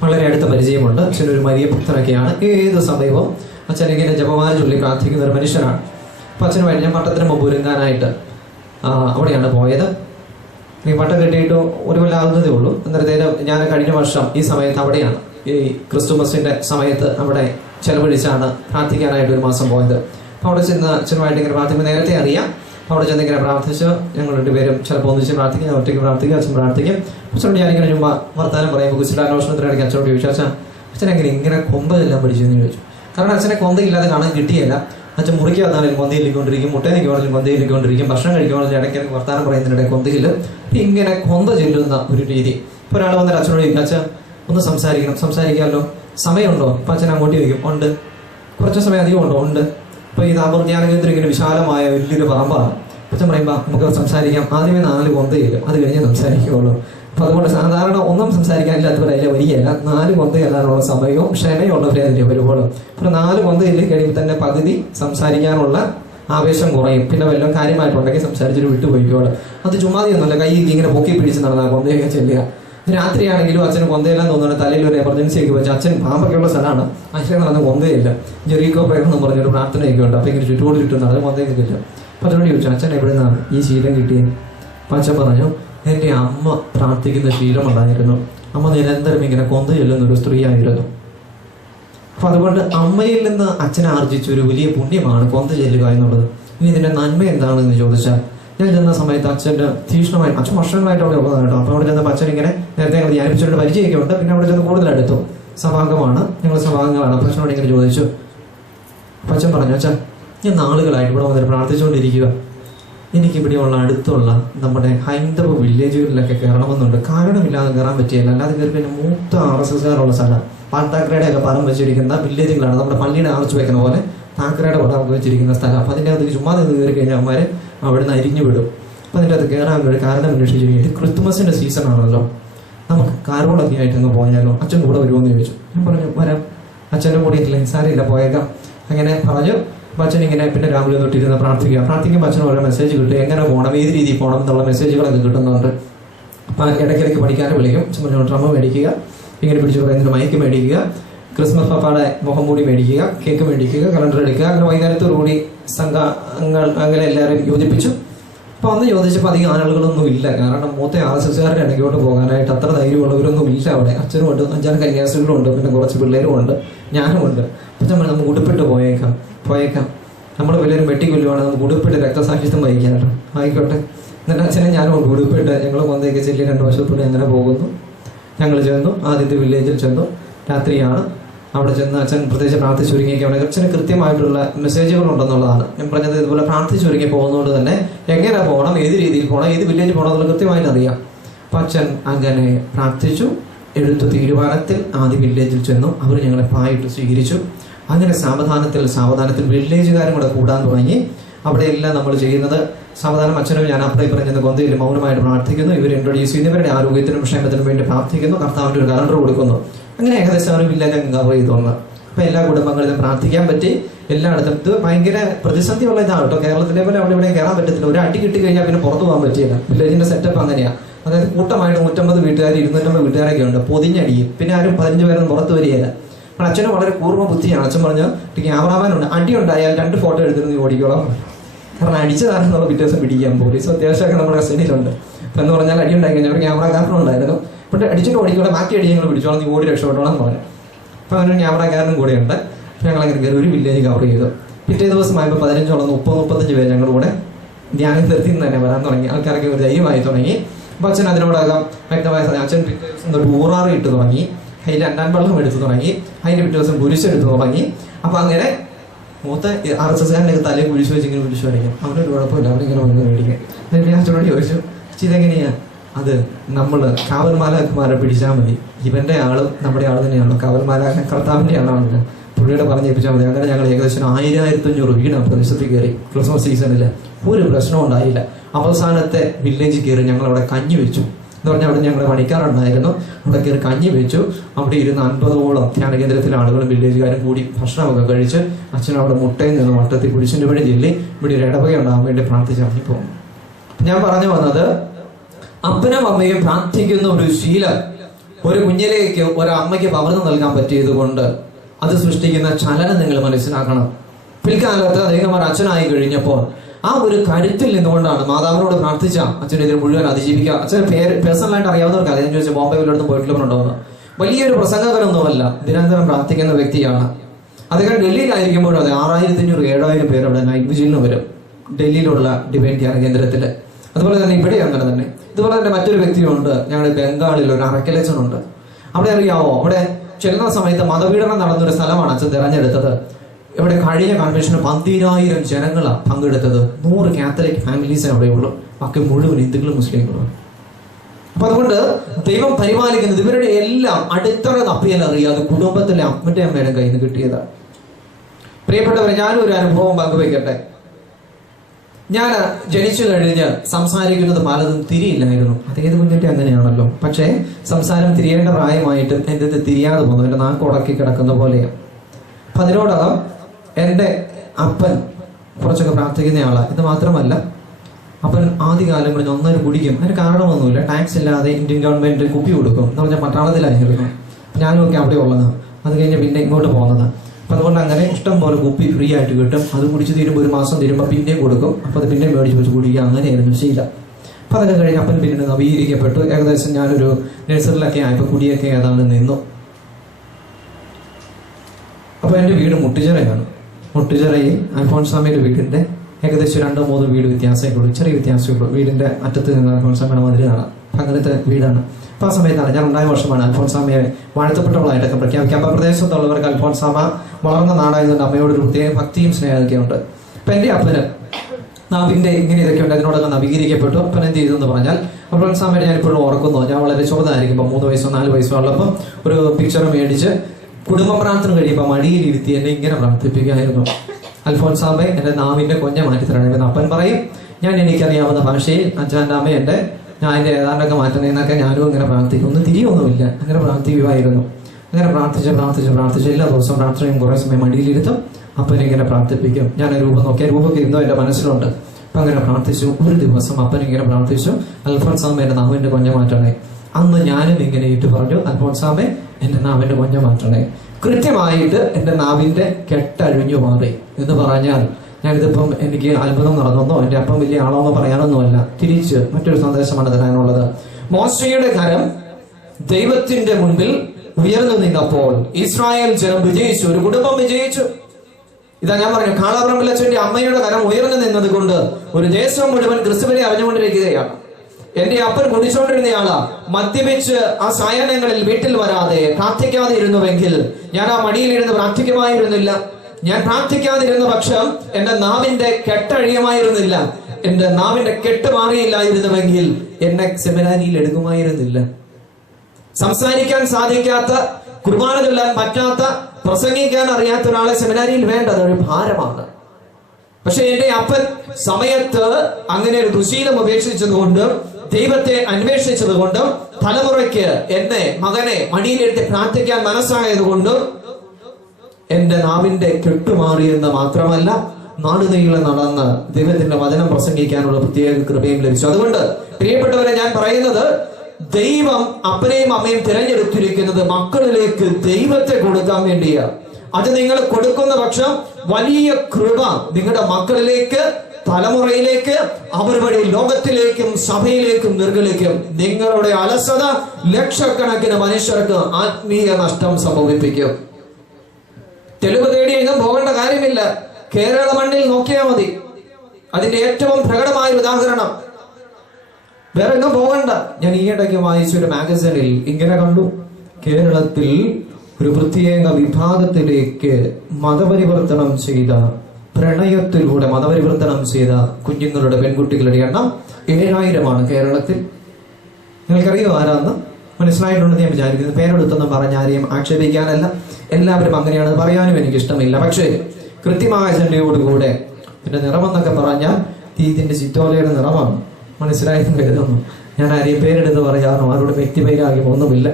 വളരെ അടുത്ത പരിചയമുണ്ട്. അച്ഛനൊരു വലിയ ഭക്തനൊക്കെയാണ്. ഏത് സമയവും അച്ഛൻ ഇങ്ങനെ ജപമാല ചൊല്ലി പ്രാർത്ഥിക്കുന്ന ഒരു മനുഷ്യനാണ്. അപ്പം അച്ഛനുമായിട്ട് ഞാൻ പട്ടത്തിന് മുമ്പ് ഒരുങ്ങാനായിട്ട് അവിടെയാണ് പോയത്. ഈ പട്ടം കെട്ടിയിട്ട് ഒരു കൊല്ലാവുന്നതേ ഉള്ളൂ. അന്നേരത്തേനും ഞാൻ കഴിഞ്ഞ വർഷം ഈ സമയത്ത് അവിടെയാണ്, ഈ ക്രിസ്തുമസിന്റെ സമയത്ത് അവിടെ ചെലവഴിച്ചാണ് പ്രാർത്ഥിക്കാനായിട്ട് ഒരു മാസം പോയത്. അപ്പോൾ അവിടെ ചെന്ന് അച്ഛനുമായിട്ട് ഇങ്ങനെ പ്രാർത്ഥിക്കുമ്പോൾ നേരത്തെ അറിയാം. അവിടെ ചെന്ന് ഇങ്ങനെ പ്രാർത്ഥിച്ച് ഞങ്ങൾ രണ്ടുപേരും ചിലപ്പോൾ ഒന്നിച്ച് പ്രാർത്ഥിക്കും, ഞാൻ ഒറ്റയ്ക്ക് പ്രാർത്ഥിക്കും, അച്ഛൻ പ്രാർത്ഥിക്കും. അച്ഛനോട് ഞാനിങ്ങനെ ചുമ്മാ വർത്താനം പറയുമ്പോൾ കുശലാന്വേഷണത്തിനിടയ്ക്ക് അച്ഛനോട് ചോദിച്ചു, അച്ഛൻ എങ്ങനെ ഇങ്ങനെ കൊമ്പെല്ലാം പഠിച്ചെന്ന് ചോദിച്ചു. കാരണം അച്ഛനെ കൊന്തയില്ലാതെ കാണാൻ കിട്ടിയല്ല. അച്ഛൻ മുറിക്കാത്താണെങ്കിലും കൊന്തയിലിക്കൊണ്ടിരിക്കും, മുട്ടേനിക്കുവാണെങ്കിലും കൊന്തയിലിക്കൊണ്ടിരിക്കും, ഭക്ഷണം കഴിക്കുവാണെങ്കിലും ഇടയ്ക്ക് വർത്താനം പറയുന്നതിനിടെ കൊന്തയിൽ ഇങ്ങനെ കൊന്ത ചെല്ലുന്ന ഒരു രീതി. ഇപ്പോൾ ഒരാൾ വന്നിട്ട് അച്ഛനോട് ചോദിക്കും, അച്ഛൻ ഒന്ന് സംസാരിക്കാമല്ലോ, സമയമുണ്ടോ? അപ്പം അച്ഛൻ അങ്ങോട്ട് ചോദിക്കും, ഉണ്ട്. കുറച്ച് സമയം അധികം ഉണ്ടോ? ഉണ്ട്. അപ്പോൾ ഈ താപൂർ ധ്യാന കേന്ദ്രം ഇങ്ങനെ വിശാലമായ വലിയൊരു പറമ്പാണ്. അച്ഛൻ പറയുമ്പോൾ നമുക്ക് സംസാരിക്കാം, ആദ്യമേ 4 കൊന്തയില്ല, അത് കഴിഞ്ഞ് സംസാരിക്കുകയുള്ളൂ. അപ്പം അതുകൊണ്ട് സാധാരണ ഒന്നും സംസാരിക്കാനില്ലാത്തവർ അതിലെ വരികയല്ല. 4 കൊന്ത ചെല്ലാനുള്ള സമയവും ക്ഷമയുള്ളവരെ അതിൻ്റെ വരുമ്പോൾ അപ്പോൾ 4 കൊന്തയില്ല കഴിയുമ്പോൾ തന്നെ പകുതി സംസാരിക്കാനുള്ള ആവേശം കുറയും. പിന്നെ വല്ലതും കാര്യമായിട്ടുണ്ടെങ്കിൽ സംസാരിച്ചിട്ട് വിട്ടുപോയിക്കോളും. അത് ചുമ്മാതിയൊന്നുമല്ല, കൈ ഇങ്ങനെ പൊക്കി പിടിച്ച് നടന്നാൽ കൊന്തയൊക്കെ ചെല്ലുക. രാത്രിയാണെങ്കിലും അച്ഛന് കൊന്തയെല്ലാം തോന്നുന്നുണ്ട്. തലയിൽ ഒരു എമർജൻസി ഒക്കെ വെച്ച് അച്ഛൻ പാമ്പൊക്കെയുള്ള സ്ഥലമാണ്, അച്ഛനെ നടന്ന് കൊന്തയില്ല. ജെറീക്കോ പ്രയർ എന്ന് പറഞ്ഞൊരു പ്രാർത്ഥനയൊക്കെ ഉണ്ട്. അപ്പം ഇങ്ങനെ ചുറ്റോട് ചുറ്റും അത് കൊന്തയൊക്കെ കിട്ടും. അപ്പം അതിനോട് ചോദിച്ചു, അച്ഛൻ എവിടെ നിന്നാണ് ഈ ശീലം കിട്ടിയത്? അപ്പം അച്ഛൻ പറഞ്ഞു, എൻ്റെ അമ്മ പ്രാർത്ഥിക്കുന്ന ശീലമുണ്ടായിരുന്നു. അമ്മ നിരന്തരം ഇങ്ങനെ കൊന്ത ചെല്ലുന്നൊരു സ്ത്രീയായിരുന്നു. അപ്പം അതുകൊണ്ട് അമ്മയിൽ നിന്ന് അച്ഛനെ ആർജിച്ച ഒരു വലിയ പുണ്യമാണ് കൊന്ത ചെല്ലുക എന്നുള്ളത്. ഇനി ഇതിൻ്റെ നന്മ എന്താണെന്ന് ചോദിച്ചാൽ, ഞാൻ ചെന്ന സമയത്ത് അച്ഛൻ്റെ തീക്ഷ്ണമായി, അച്ഛൻ വർഷങ്ങളായിട്ട് അവിടെ ഉള്ളതാണ് കേട്ടോ. അപ്പോൾ അവിടെ ചെന്നപ്പോൾ അച്ഛൻ ഇങ്ങനെ നേരത്തെ ഞങ്ങൾ ധ്യാനിപ്പിച്ചുകൊണ്ട് പരിചയമൊക്കെ ഉണ്ട്. പിന്നെ അവിടെ ചെന്ന് കൂടുതലെടുത്തു. സഭാംഗമാണ്, ഞങ്ങൾ സഭാംഗങ്ങളാണ്. അപ്പം അച്ഛനോട് ഇങ്ങനെ ചോദിച്ചു. അപ്പം അച്ഛൻ പറഞ്ഞു, അച്ഛൻ ഞാൻ നാളുകളായിട്ട് ഇവിടെ വന്നിട്ട് പ്രാർത്ഥിച്ചുകൊണ്ടിരിക്കുക. എനിക്കിവിടെയുള്ള അടുത്തുള്ള നമ്മുടെ ഹൈന്ദവ വില്ലേജുകളിലൊക്കെ കയറണമെന്നുണ്ട്. കാരണമില്ലാതെ കയറാൻ പറ്റിയല്ല. അല്ലാതെ കയറി പിന്നെ മൂത്ത RSSകാരുള്ള സ്ഥലം, താക്കറയുടെ ഒക്കെ പടം വെച്ചിരിക്കുന്ന വില്ലേജുകളാണ്. നമ്മുടെ പള്ളിയുടെ ആർച്ച് വെക്കുന്ന പോലെ താക്കറയുടെ പടം വെച്ചിരിക്കുന്ന സ്ഥലം. അപ്പം അതിൻ്റെ അകത്ത് ചുമ്മാ നിന്ന് കയറി കഴിഞ്ഞാൽ അവന്മാർ അവിടെ നിന്ന് അരിഞ്ഞു വിടും. അപ്പം അതിൻ്റെ അകത്ത് കയറാൻ ഒരു കാരണം അന്വേഷിച്ചു. ഇത് ക്രിസ്തുമസിൻ്റെ സീസൺ ആണല്ലോ, നമുക്ക് കാർഗോളൊക്കെ ആയിട്ട് അങ്ങ് പോയാലോ, അച്ഛൻ കൂടെ വരുമോയെന്ന് ചോദിച്ചു. ഞാൻ പറഞ്ഞു, വരാം, അച്ഛൻ്റെ കൂടെ ഇല്ലേ, സാരമില്ല, പോയേക്കാം. അങ്ങനെ പറഞ്ഞു. അപ്പം അച്ഛൻ ഇങ്ങനെ പിന്നെ രാവിലെ തൊട്ടിരുന്ന് പ്രാർത്ഥിക്കുമ്പോൾ അച്ഛന് ഓരോ മെസ്സേജ് കിട്ടും, എങ്ങനെ പോകണം, ഏത് രീതിയിൽ പോകണം എന്നുള്ള മെസ്സേജുകളൊക്കെ കിട്ടുന്നുണ്ട്. അപ്പം ഇടയ്ക്കിടയ്ക്ക് പഠിക്കാനും വിളിക്കും. അച്ഛൻ പറഞ്ഞു, ഡ്രമ്മ് മേടിക്കുക, ഇങ്ങനെ പിടിച്ച് പറയുന്നൊരു മൈക്ക് മേടിക്കുക, ക്രിസ്മസ് പപ്പാടെ മുഖം മൂടി മേടിക്കുക, കേക്ക് മേടിക്കുക, കലണ്ടർ എടുക്കുക. അങ്ങനെ വൈകുന്നേരത്തോടുകൂടി സംഘങ്ങൾ അങ്ങനെ എല്ലാവരും യോജിപ്പിച്ചു. അപ്പോൾ അന്ന് ചോദിച്ചപ്പോൾ അധികം ആളുകളൊന്നും ഇല്ല. കാരണം മൂത്ത RSSകാരുടെ ഇടയ്ക്കോട്ട് പോകാനായിട്ട് അത്ര ധൈര്യമുള്ളവരൊന്നും ഇല്ല അവിടെ. അച്ഛനും ഉണ്ട്, 5-6 കന്യാസികളും ഉണ്ട്, പിന്നെ കുറച്ച് പിള്ളേരും ഉണ്ട്, ഞാനും ഉണ്ട്. അപ്പം നമ്മൾ നമുക്ക് ഉടുപ്പിട്ട് പോയേക്കാം. നമ്മൾ വലിയൊരു വെട്ടിക്കൊല്ലുവാണ്, നമുക്ക് ഉടുപ്പിട്ട് രക്തസാക്ഷിത്വം വഹിക്കാനായിട്ട്. ആയിക്കോട്ടെ. എന്നിട്ട് അച്ഛനെ ഞാനും ഉണ്ട് ഉടുപ്പിട്ട് ഞങ്ങൾ കൊന്തയൊക്കെ ചെല്ലി 2 വർഷത്തോടെ അങ്ങനെ പോകുന്നു. ഞങ്ങൾ ചെന്നു, ആദ്യത്തെ വില്ലേജിൽ ചെന്നു. രാത്രിയാണ്. അവിടെ ചെന്ന് അച്ഛൻ പ്രത്യേകിച്ച് പ്രാർത്ഥിച്ചൊരുങ്ങിയൊക്കെയാണ്. അച്ഛന് കൃത്യമായിട്ടുള്ള മെസ്സേജുകൾ ഉണ്ടെന്നുള്ളതാണ് ഞാൻ പറഞ്ഞത്. ഇതുപോലെ പ്രാർത്ഥിച്ചൊരുങ്ങി പോകുന്നതുകൊണ്ട് തന്നെ എങ്ങനെ പോകണം, ഏത് രീതിയിൽ പോകണം, ഏത് വില്ലേജ് പോകണം എന്നുള്ളത് കൃത്യമായിട്ട് അറിയാം. അപ്പം അച്ഛൻ അങ്ങനെ പ്രാർത്ഥിച്ചു. എടുത്ത തീരുമാനത്തിൽ ആദ്യ വില്ലേജിൽ ചെന്നു. അവർ ഞങ്ങളെ പായിട്ട് സ്വീകരിച്ചു. അങ്ങനെ സാവധാനത്തിൽ വില്ലേജുകാരും കൂടെ കൂടാൻ തുടങ്ങി. അവിടെയെല്ലാം നമ്മൾ ചെയ്യുന്നത് സാവധാനം അച്ഛനും ഞാൻ അപ്പുറം പറഞ്ഞ കൊന്തയിൽ മൗനമായിട്ട് പ്രാർത്ഥിക്കുന്നു. ഇവർ ഇൻട്രൊഡ്യൂസ് ചെയ്യുന്നവരുടെ ആരോഗ്യത്തിനും ക്ഷേമത്തിനും വേണ്ടി പ്രാർത്ഥിക്കുന്നു. കർത്താവിൻ്റെ ഒരു കലണ്ടർ കൊടുക്കുന്നു. അങ്ങനെ ഏകദേശം ഒരു വില്ലേജ് കവർ ചെയ്തു വന്നു. അപ്പം എല്ലാ കുടുംബങ്ങളിലും പ്രാർത്ഥിക്കാൻ പറ്റി. എല്ലായിടത്തും ഇത് ഭയങ്കര പ്രതിസന്ധിയുള്ള ഇതാണ് കേട്ടോ. കേരളത്തിലെ പോലെ അവിടെ ഇവിടെ കയറാൻ പറ്റത്തില്ല. ഒരു അടി കിട്ടി കഴിഞ്ഞാൽ പിന്നെ പുറത്തു പോകാൻ പറ്റില്ല. വില്ലേജിന്റെ സെറ്റപ്പ് അങ്ങനെയാണ്. അതായത് കൂട്ടമായിട്ട് 150 വീട്ടുകാർ 250 വീട്ടുകാരൊക്കെ ഉണ്ട്. പൊതിഞ്ഞടിയും. പിന്നെ ആരും 15 പേരൊന്നും പുറത്ത് വരികയില്ല. അപ്പോൾ അച്ഛനും വളരെ പൂർവ്വ ബുദ്ധിയാണ്. അച്ഛൻ പറഞ്ഞു, ക്യാമറാമാനുണ്ട്, അടി ഉണ്ടായാൽ 2 ഫോട്ടോ എടുത്തിട്ട് നീ ഓടിക്കോളാം. കാരണം അടിച്ചതാണെന്നുള്ള വ്യത്യാസം പിടിക്കാൻ പോലീസ് അത്യാവശ്യമൊക്കെ നമ്മുടെ കസ്റ്റഡിയിലുണ്ട്. അപ്പം എന്ന് പറഞ്ഞാൽ അടി ഉണ്ടായി കഴിഞ്ഞാൽ ഒരു ക്യാമറക്കാരനും ഉണ്ടായിരുന്നു. പക്ഷേ അടിച്ചിട്ട് ഓടിക്കോളെ, ബാക്കി അടി ഞങ്ങൾ പിടിച്ചോളാം, നീ ഓടി രക്ഷപ്പെട്ടോളാം എന്ന് പറഞ്ഞു. അപ്പോൾ അവനൊരു ക്യാമറക്കാരനും കൂടെയുണ്ട്. അപ്പോൾ ഞങ്ങളങ്ങനെ കയറി ഒരു വില്ലേജ് കവർ ചെയ്തു. പിറ്റേ ദിവസമായപ്പോൾ 15ഓളം 30-35 പേര് ഞങ്ങളുടെ കൂടെ ധ്യാനത്തിൽ നിന്ന് തന്നെ വരാൻ തുടങ്ങി. ആൾക്കാരൊക്കെ ഒരു ധൈര്യമായി തുടങ്ങി. അപ്പൊ അച്ഛൻ അതിനോടകം വ്യക്തമായ അച്ഛൻ പിറ്റേ ദിവസം ഒരു ഊറാറ് ഇട്ട് തുടങ്ങി, അതിൽ അന്നാൻ വെള്ളം എടുത്തു തുടങ്ങി, അതിന്റെ പിറ്റേ ദിവസം കുരിശെടുത്ത് തുടങ്ങി. അപ്പൊ അങ്ങനെ മൂത്ത RSSകാരൻ്റെ തലയിൽ കുരിശ് വെച്ചിങ്ങനെ കുരിശ് വരയ്ക്കും. അവനൊരു കുഴപ്പമില്ല, അവനിങ്ങനെ വന്ന് മേടിക്കും. ഞാൻ അച്ഛനോട് ചോദിച്ചു, ഇതെങ്ങനെയാ? അത് നമ്മള് കാവൽമാലാഖമാരെ പിടിച്ചാൽ മതി. ഇവന്റെ ആളും നമ്മുടെ ആള് തന്നെയാണല്ലോ, കാവൽമാലാഖ കർത്താവിന്റെ ആളാണല്ലോ, പുള്ളിയുടെ പറഞ്ഞേൽപ്പിച്ചാൽ മതി. അങ്ങനെ ഞങ്ങൾ ഏകദേശം 1000-1500 വീട് പ്രദേശത്ത് കയറി. ക്രിസ്മസ് സീസണിൽ ഒരു പ്രശ്നവും ഉണ്ടായില്ല. അവസാനത്തെ വില്ലേജിൽ കയറി ഞങ്ങൾ അവിടെ കഞ്ഞി വെച്ചു എന്ന് പറഞ്ഞാൽ അവിടെ ഞങ്ങളുടെ പണിക്കാറുണ്ടായിരുന്നു. അവിടെ കയറി കഞ്ഞി വെച്ചു. അവിടെ ഇരുന്ന് 50ഓളം ധ്യാന കേന്ദ്രത്തിലെ ആളുകളും വില്ലേജുകാരും കൂടി ഭക്ഷണമൊക്കെ കഴിച്ച് അച്ഛൻ അവിടെ മുട്ടയിൽ നിന്ന് വട്ടത്തിൽ കുരിശിന്റെ വഴി ചൊല്ലി ഇവിടെ ഒരു ഇടവക ഉണ്ടാകാൻ വേണ്ടി പ്രാർത്ഥിച്ച് ഇറങ്ങിപ്പോകും. ഞാൻ പറഞ്ഞു വന്നത്, അപ്പനും അമ്മയും പ്രാർത്ഥിക്കുന്ന ഒരു ശീലം ഒരു കുഞ്ഞിലേക്ക് ഒരമ്മയ്ക്ക് പകർന്നു നൽകാൻ പറ്റിയത് കൊണ്ട് അത് സൃഷ്ടിക്കുന്ന ചലനം നിങ്ങൾ മനസ്സിലാക്കണം. പിൽക്കാലത്ത് അദ്ദേഹം അച്ഛനായി കഴിഞ്ഞപ്പോൾ ആ ഒരു കരുത്തിൽ നിന്നുകൊണ്ടാണ് മാതാവിനോട് പ്രാർത്ഥിച്ച അച്ഛൻ ഇതിന് മുഴുവൻ അതിജീവിക്കുക. അച്ഛൻ പേഴ്സണലായിട്ട് അറിയാവുന്നവർക്ക് അറിയാൻ ചോദിച്ചാൽ ബോംബെ വല്ലയിടത്തും പോയിട്ടുള്ളവരുണ്ടോന്ന്. വലിയൊരു പ്രസംഗകരൊന്നുമല്ല, നിരന്തരം പ്രാർത്ഥിക്കുന്ന വ്യക്തിയാണ്. അദ്ദേഹം ഡൽഹിയിലായിരിക്കുമ്പോഴും അതെ 6500-7000 പേര് അവിടെ നൈറ്റ് വിജിലിന് വരും, ഡൽഹിയിലുള്ള ഡിവൈൻ ധ്യാന കേന്ദ്രത്തിൽ. അതുപോലെ തന്നെ ഇവിടെ അങ്ങനെ തന്നെ. ഇതുപോലെ തന്നെ മറ്റൊരു വ്യക്തിയുണ്ട്, ഞങ്ങളുടെ ബംഗാളിൽ ഒരു അറക്കലച്ചനുണ്ട്. അവിടെ അറിയാവോ, അവിടെ ചെല്ലുന്ന സമയത്ത് മതപീഡനം നടന്നൊരു സ്ഥലമാണ് അച്ഛൻ തിരഞ്ഞെടുത്തത്. ഇവിടെ കഴിഞ്ഞ കൺവെൻഷന് 10000 ജനങ്ങളാണ് പങ്കെടുത്തത്. 100 കാത്തലിക് ഫാമിലീസേ അവിടെ ഉള്ളൂ, ബാക്കി മുഴുവൻ ഹിന്ദുക്കളും മുസ്ലിങ്ങളും. അപ്പൊ അതുകൊണ്ട് ദൈവം പരിപാലിക്കുന്നത് ഇവരുടെ എല്ലാം അടിത്തറ തപ്പിയാൽ അറിയാതെ കുടുംബത്തിലെ അപ്പന്റെ അമ്മയുടെ കയ്യിൽ നിന്ന് കിട്ടിയതാണ്. പ്രിയപ്പെട്ടവരെ, ഞാനും ഒരു അനുഭവം പങ്കുവെക്കട്ടെ. ഞാൻ ജനിച്ചു കഴിഞ്ഞ് സംസാരിക്കുന്നത് പലതും തിരിയില്ലായിരുന്നു. അതേത് കുഞ്ഞിന്റെ അങ്ങനെയാണല്ലോ. പക്ഷേ സംസാരം തിരിയേണ്ട പ്രായമായിട്ട് എൻ്റെ തിരിയാതെ പോകുന്നു, എൻ്റെ നാക്ക് ഉടക്കി കിടക്കുന്ന പോലെയാണ്. അപ്പൊ അതിനോടകം എൻ്റെ അപ്പൻ കുറച്ചൊക്കെ പ്രാർത്ഥിക്കുന്ന ആളാണ്. ഇത് മാത്രമല്ല, അപ്പൻ ആദ്യകാലങ്ങളിൽ ഒന്നര കുടിക്കും. അതിന് കാരണമൊന്നുമില്ല, ടാക്സ് ഇല്ലാതെ ഇന്ത്യൻ ഗവൺമെന്റ് കുപ്പി കൊടുക്കും എന്ന് പറഞ്ഞാൽ പട്ടാളത്തിലായിരുന്നു. ഞാനും ഒക്കെ അവിടെ ഉള്ളതാണ്. അത് കഴിഞ്ഞ് പിന്നെ ഇങ്ങോട്ട് പോകുന്നതാണ്. അപ്പൊ അതുകൊണ്ട് അങ്ങനെ ഇഷ്ടം പോലെ കുപ്പി ഫ്രീ ആയിട്ട് കിട്ടും. അത് കുടിച്ച് തീരുമ്പോൾ ഒരു മാസം തീരുമ്പോൾ പിന്നെയും കൊടുക്കും. അപ്പൊ അത് പിന്നെ മേടിച്ച് വെച്ച് കുടിക്കുക, അങ്ങനെയായിരുന്നു ശീലം. അപ്പൊ അതൊക്കെ കഴിഞ്ഞ് അപ്പൻ പിന്നെ നവീകരിക്കപ്പെട്ടു. ഏകദേശം ഞാനൊരു നഴ്സറിലൊക്കെ ആയപ്പോൾ കുടിയൊക്കെ ഏതാണ്ട് നിന്നു. അപ്പൊ എൻ്റെ വീട് മുട്ടുചിറയാണ്. മുട്ടുചിറയിൽ അൽഫോൻസാമ്മയുടെ വീടിന്റെ ഏകദേശം 2-3 വീട് വ്യത്യാസമേ ഉള്ളൂ, ചെറിയ വ്യത്യാസമേ ഉള്ളൂ. വീടിന്റെ അറ്റത്ത് നിന്ന് അൽഫോൻസാമ്മയുടെ മതിൽ കാണാം. അങ്ങനത്തെ വീടാണ്. അപ്പൊ ആ സമയത്താണ് ഞാൻ 2 വർഷമാണ് അൽഫോൻസാമ്മയെ വാഴ്ത്തപ്പെട്ടവളായിട്ടൊക്കെ പ്രഖ്യാപിക്കാം. അപ്പൊ പ്രദേശത്തുള്ളവർക്ക് അൽഫോൻസാമ്മ വളർന്ന നാടായതുകൊണ്ട് അമ്മയോട് ഒരു പ്രത്യേക ഭക്തിയും സ്നേഹമൊക്കെ ഉണ്ട്. അപ്പൊ എൻ്റെ അപ്പന് നാവിന്റെ ഇങ്ങനെ ഇതൊക്കെ ഉണ്ട്, അതിനോടൊക്കെ നവീകരിക്കപ്പെട്ടു. അപ്പൻ എന്ത് ചെയ്തു എന്ന് പറഞ്ഞാൽ, അൽഫോൻസാമ്മയെ ഞാൻ ഇപ്പോഴും ഓർക്കുന്നു. ഞാൻ വളരെ ചെറുതായിരിക്കുമ്പോൾ 3 വയസ്സോ 4 വയസ്സോ ഉള്ളപ്പോൾ ഒരു പിക്ചർ മേടിച്ച് കുടുംബ പ്രാർത്ഥന കഴിയുമ്പോൾ മടിയിലിരുത്തി എന്നെ ഇങ്ങനെ പ്രാർത്ഥിപ്പിക്കുകയായിരുന്നു. അൽഫോൻസാമ്മ എൻ്റെ നാവിന്റെ കൊഞ്ഞ മാറ്റി തരണമെന്ന് അപ്പൻ പറയും. ഞാൻ എനിക്കറിയാവുന്ന ഭാഷയിൽ അച്ഛൻ്റെ അമ്മ എൻ്റെ ഞാൻ എൻ്റെ ഏതാണ്ടൊക്കെ മാറ്റണേന്നൊക്കെ ഞാനും ഇങ്ങനെ പ്രാർത്ഥിക്കും. ഒന്നും തിരിയൊന്നുമില്ല, അങ്ങനെ പ്രാർത്ഥിക്കുമായിരുന്നു. അങ്ങനെ പ്രാർത്ഥിച്ച് എല്ലാ ദിവസവും പ്രാർത്ഥനയും കുറേ സമയം മടിയിലിരുത്തും. അപ്പൻ ഇങ്ങനെ പ്രാർത്ഥിപ്പിക്കും. ഞാൻ രൂപം നോക്കിയാൽ രൂപമൊക്കെ ഇന്നും എൻ്റെ മനസ്സിലുണ്ട്. അപ്പൊ അങ്ങനെ പ്രാർത്ഥിച്ചു. ഒരു ദിവസം അപ്പൻ ഇങ്ങനെ പ്രാർത്ഥിച്ചു, അൽഫോൻസാമ്മ എൻ്റെ നാവിന്റെ കൊഞ്ഞ മാറ്റണേ. അന്ന് ഞാനും ഇങ്ങനെ ഇട്ട് പറഞ്ഞു, അൽഫോൻസാമ്മ എൻ്റെ നാവിന്റെ കൊഞ്ഞ മാറ്റണേ. കൃത്യമായിട്ട് എൻ്റെ നാവിന്റെ കെട്ടഴിഞ്ഞു മാറി എന്ന് പറഞ്ഞാൽ, ഞാനിതിപ്പം എനിക്ക് അത്ഭുതം നടന്നോ എൻ്റെ അപ്പം വലിയ ആളോന്നോ പറയാനൊന്നുമല്ല, തിരിച്ച് മറ്റൊരു സന്ദേശമാണ് തരാനുള്ളത്. മോശയുടെ കരം ദൈവത്തിന്റെ മുൻപിൽ ഉയർന്നു നിന്നപ്പോൾ ഇസ്രായേൽ ജനം വിജയിച്ചു, ഒരു കുടുംബം വിജയിച്ചു. ഇതാ ഞാൻ പറഞ്ഞു, കാളാബ്രഹ്മലച്ചന്റെ അമ്മയുടെ കരം ഉയർന്നു നിന്നത് കൊണ്ട് ഒരു ദേശം മുഴുവൻ ക്രിസ്തുവിനെ അറിഞ്ഞുകൊണ്ടിരിക്കുകയാണ്. എന്റെ അപ്പൻ കുടിച്ചോണ്ടിരുന്നയാളാ. മദ്യപിച്ച് ആ സായാഹ്നങ്ങളിൽ വീട്ടിൽ വരാതെ പ്രാർത്ഥിക്കാതെ ഇരുന്നുവെങ്കിൽ ഞാൻ ആ മടിയിലിരുന്ന് പ്രാർത്ഥിക്കുമായിരുന്നില്ല. ഞാൻ പ്രാർത്ഥിക്കാതിരുന്ന പക്ഷം എന്റെ നാവിന്റെ കെട്ടഴിയുമായിരുന്നില്ല. എന്റെ നാവിന്റെ കെട്ട് മാറിയില്ലായിരുന്നുവെങ്കിൽ എന്നെ സെമിനാരിയിൽ എടുക്കുമായിരുന്നില്ല. സംസാരിക്കാൻ സാധിക്കാത്ത, കുർബാന ചൊല്ലാൻ പറ്റാത്ത, പ്രസംഗിക്കാൻ അറിയാത്ത ഒരാളെ സെമിനാരിയിൽ വേണ്ടത് ഒരു ഭാരമാണ്. പക്ഷെ എന്റെ അപ്പൻ സമയത്ത് അങ്ങനെ ഒരു ദുശീലം ഉപേക്ഷിച്ചതുകൊണ്ട്, ദൈവത്തെ അന്വേഷിച്ചതുകൊണ്ടും, തലമുറയ്ക്ക് എന്നെ മകനെ മടിയിലെടുത്ത് പ്രാർത്ഥിക്കാൻ മനസ്സായതുകൊണ്ടും എന്റെ നാവിന്റെ കെട്ടുമാറിയെന്ന് മാത്രമല്ല, നാടുനീളെ നടന്ന് ദൈവത്തിന്റെ വചനം പ്രസംഗിക്കാനുള്ള പ്രത്യേക കൃപയും ലഭിച്ചു. അതുകൊണ്ട് പ്രിയപ്പെട്ടവരെ, ഞാൻ പറയുന്നത്, ദൈവം അപ്പനെയും അമ്മയും തിരഞ്ഞെടുത്തിരിക്കുന്നത് മക്കളിലേക്ക് ദൈവത്തെ കൊടുക്കാൻ വേണ്ടിയാണ്. അത് നിങ്ങൾ കൊടുക്കുന്ന പക്ഷം വലിയ കൃപ നിങ്ങളുടെ മക്കളിലേക്ക്, തലമുറയിലേക്ക്, അവർ വഴി ലോകത്തിലേക്കും സഭയിലേക്കും നിർഗളിക്കും. നിങ്ങളുടെ അലസത ലക്ഷക്കണക്കിന് മനുഷ്യർക്ക് ആത്മീയ നഷ്ടം സംഭവിപ്പിക്കും. തെളിവ് തേടി എങ്ങും പോകേണ്ട കാര്യമില്ല. കേരള മണ്ണിൽ നോക്കിയാൽ മതി. അതിന്റെ ഏറ്റവും പ്രകടമായ ഉദാഹരണം. വേറെ എങ്ങും പോകണ്ട. ഞാൻ ഈയിടയ്ക്ക് വായിച്ച ഒരു മാഗസിനിൽ ഇങ്ങനെ കണ്ടു, കേരളത്തിൽ ഒരു പ്രത്യേക വിഭാഗത്തിലേക്ക് മതപരിവർത്തനം ചെയ്ത, പ്രണയത്തിലൂടെ മതപരിവർത്തനം ചെയ്ത കുഞ്ഞുങ്ങളുടെ, പെൺകുട്ടികളുടെ എണ്ണം 7000 കേരളത്തിൽ. നിങ്ങൾക്കറിയോ ആരാന്ന്? മനസ്സിലായിട്ടുണ്ടെന്ന് ഞാൻ വിചാരിക്കുന്നു. പേരെടുത്തൊന്നും പറഞ്ഞ ആരെയും ആക്ഷേപിക്കാനല്ല, എല്ലാവരും അങ്ങനെയാണ്, പറയാനും എനിക്ക് ഇഷ്ടമില്ല. പക്ഷേ കൃത്യമായ അജണ്ടയോടുകൂടെ പിന്നെ നിറമെന്നൊക്കെ പറഞ്ഞാൽ ഇതിന്റെ ചിറ്റോലയുടെ നിറമാണ്, മനസ്സിലായെന്ന് കരുതുന്നു. ഞാൻ ആരെയും പേരെടുത്ത് പറയാറും ആരോട് വ്യക്തിപേരാകി ഒന്നുമില്ല.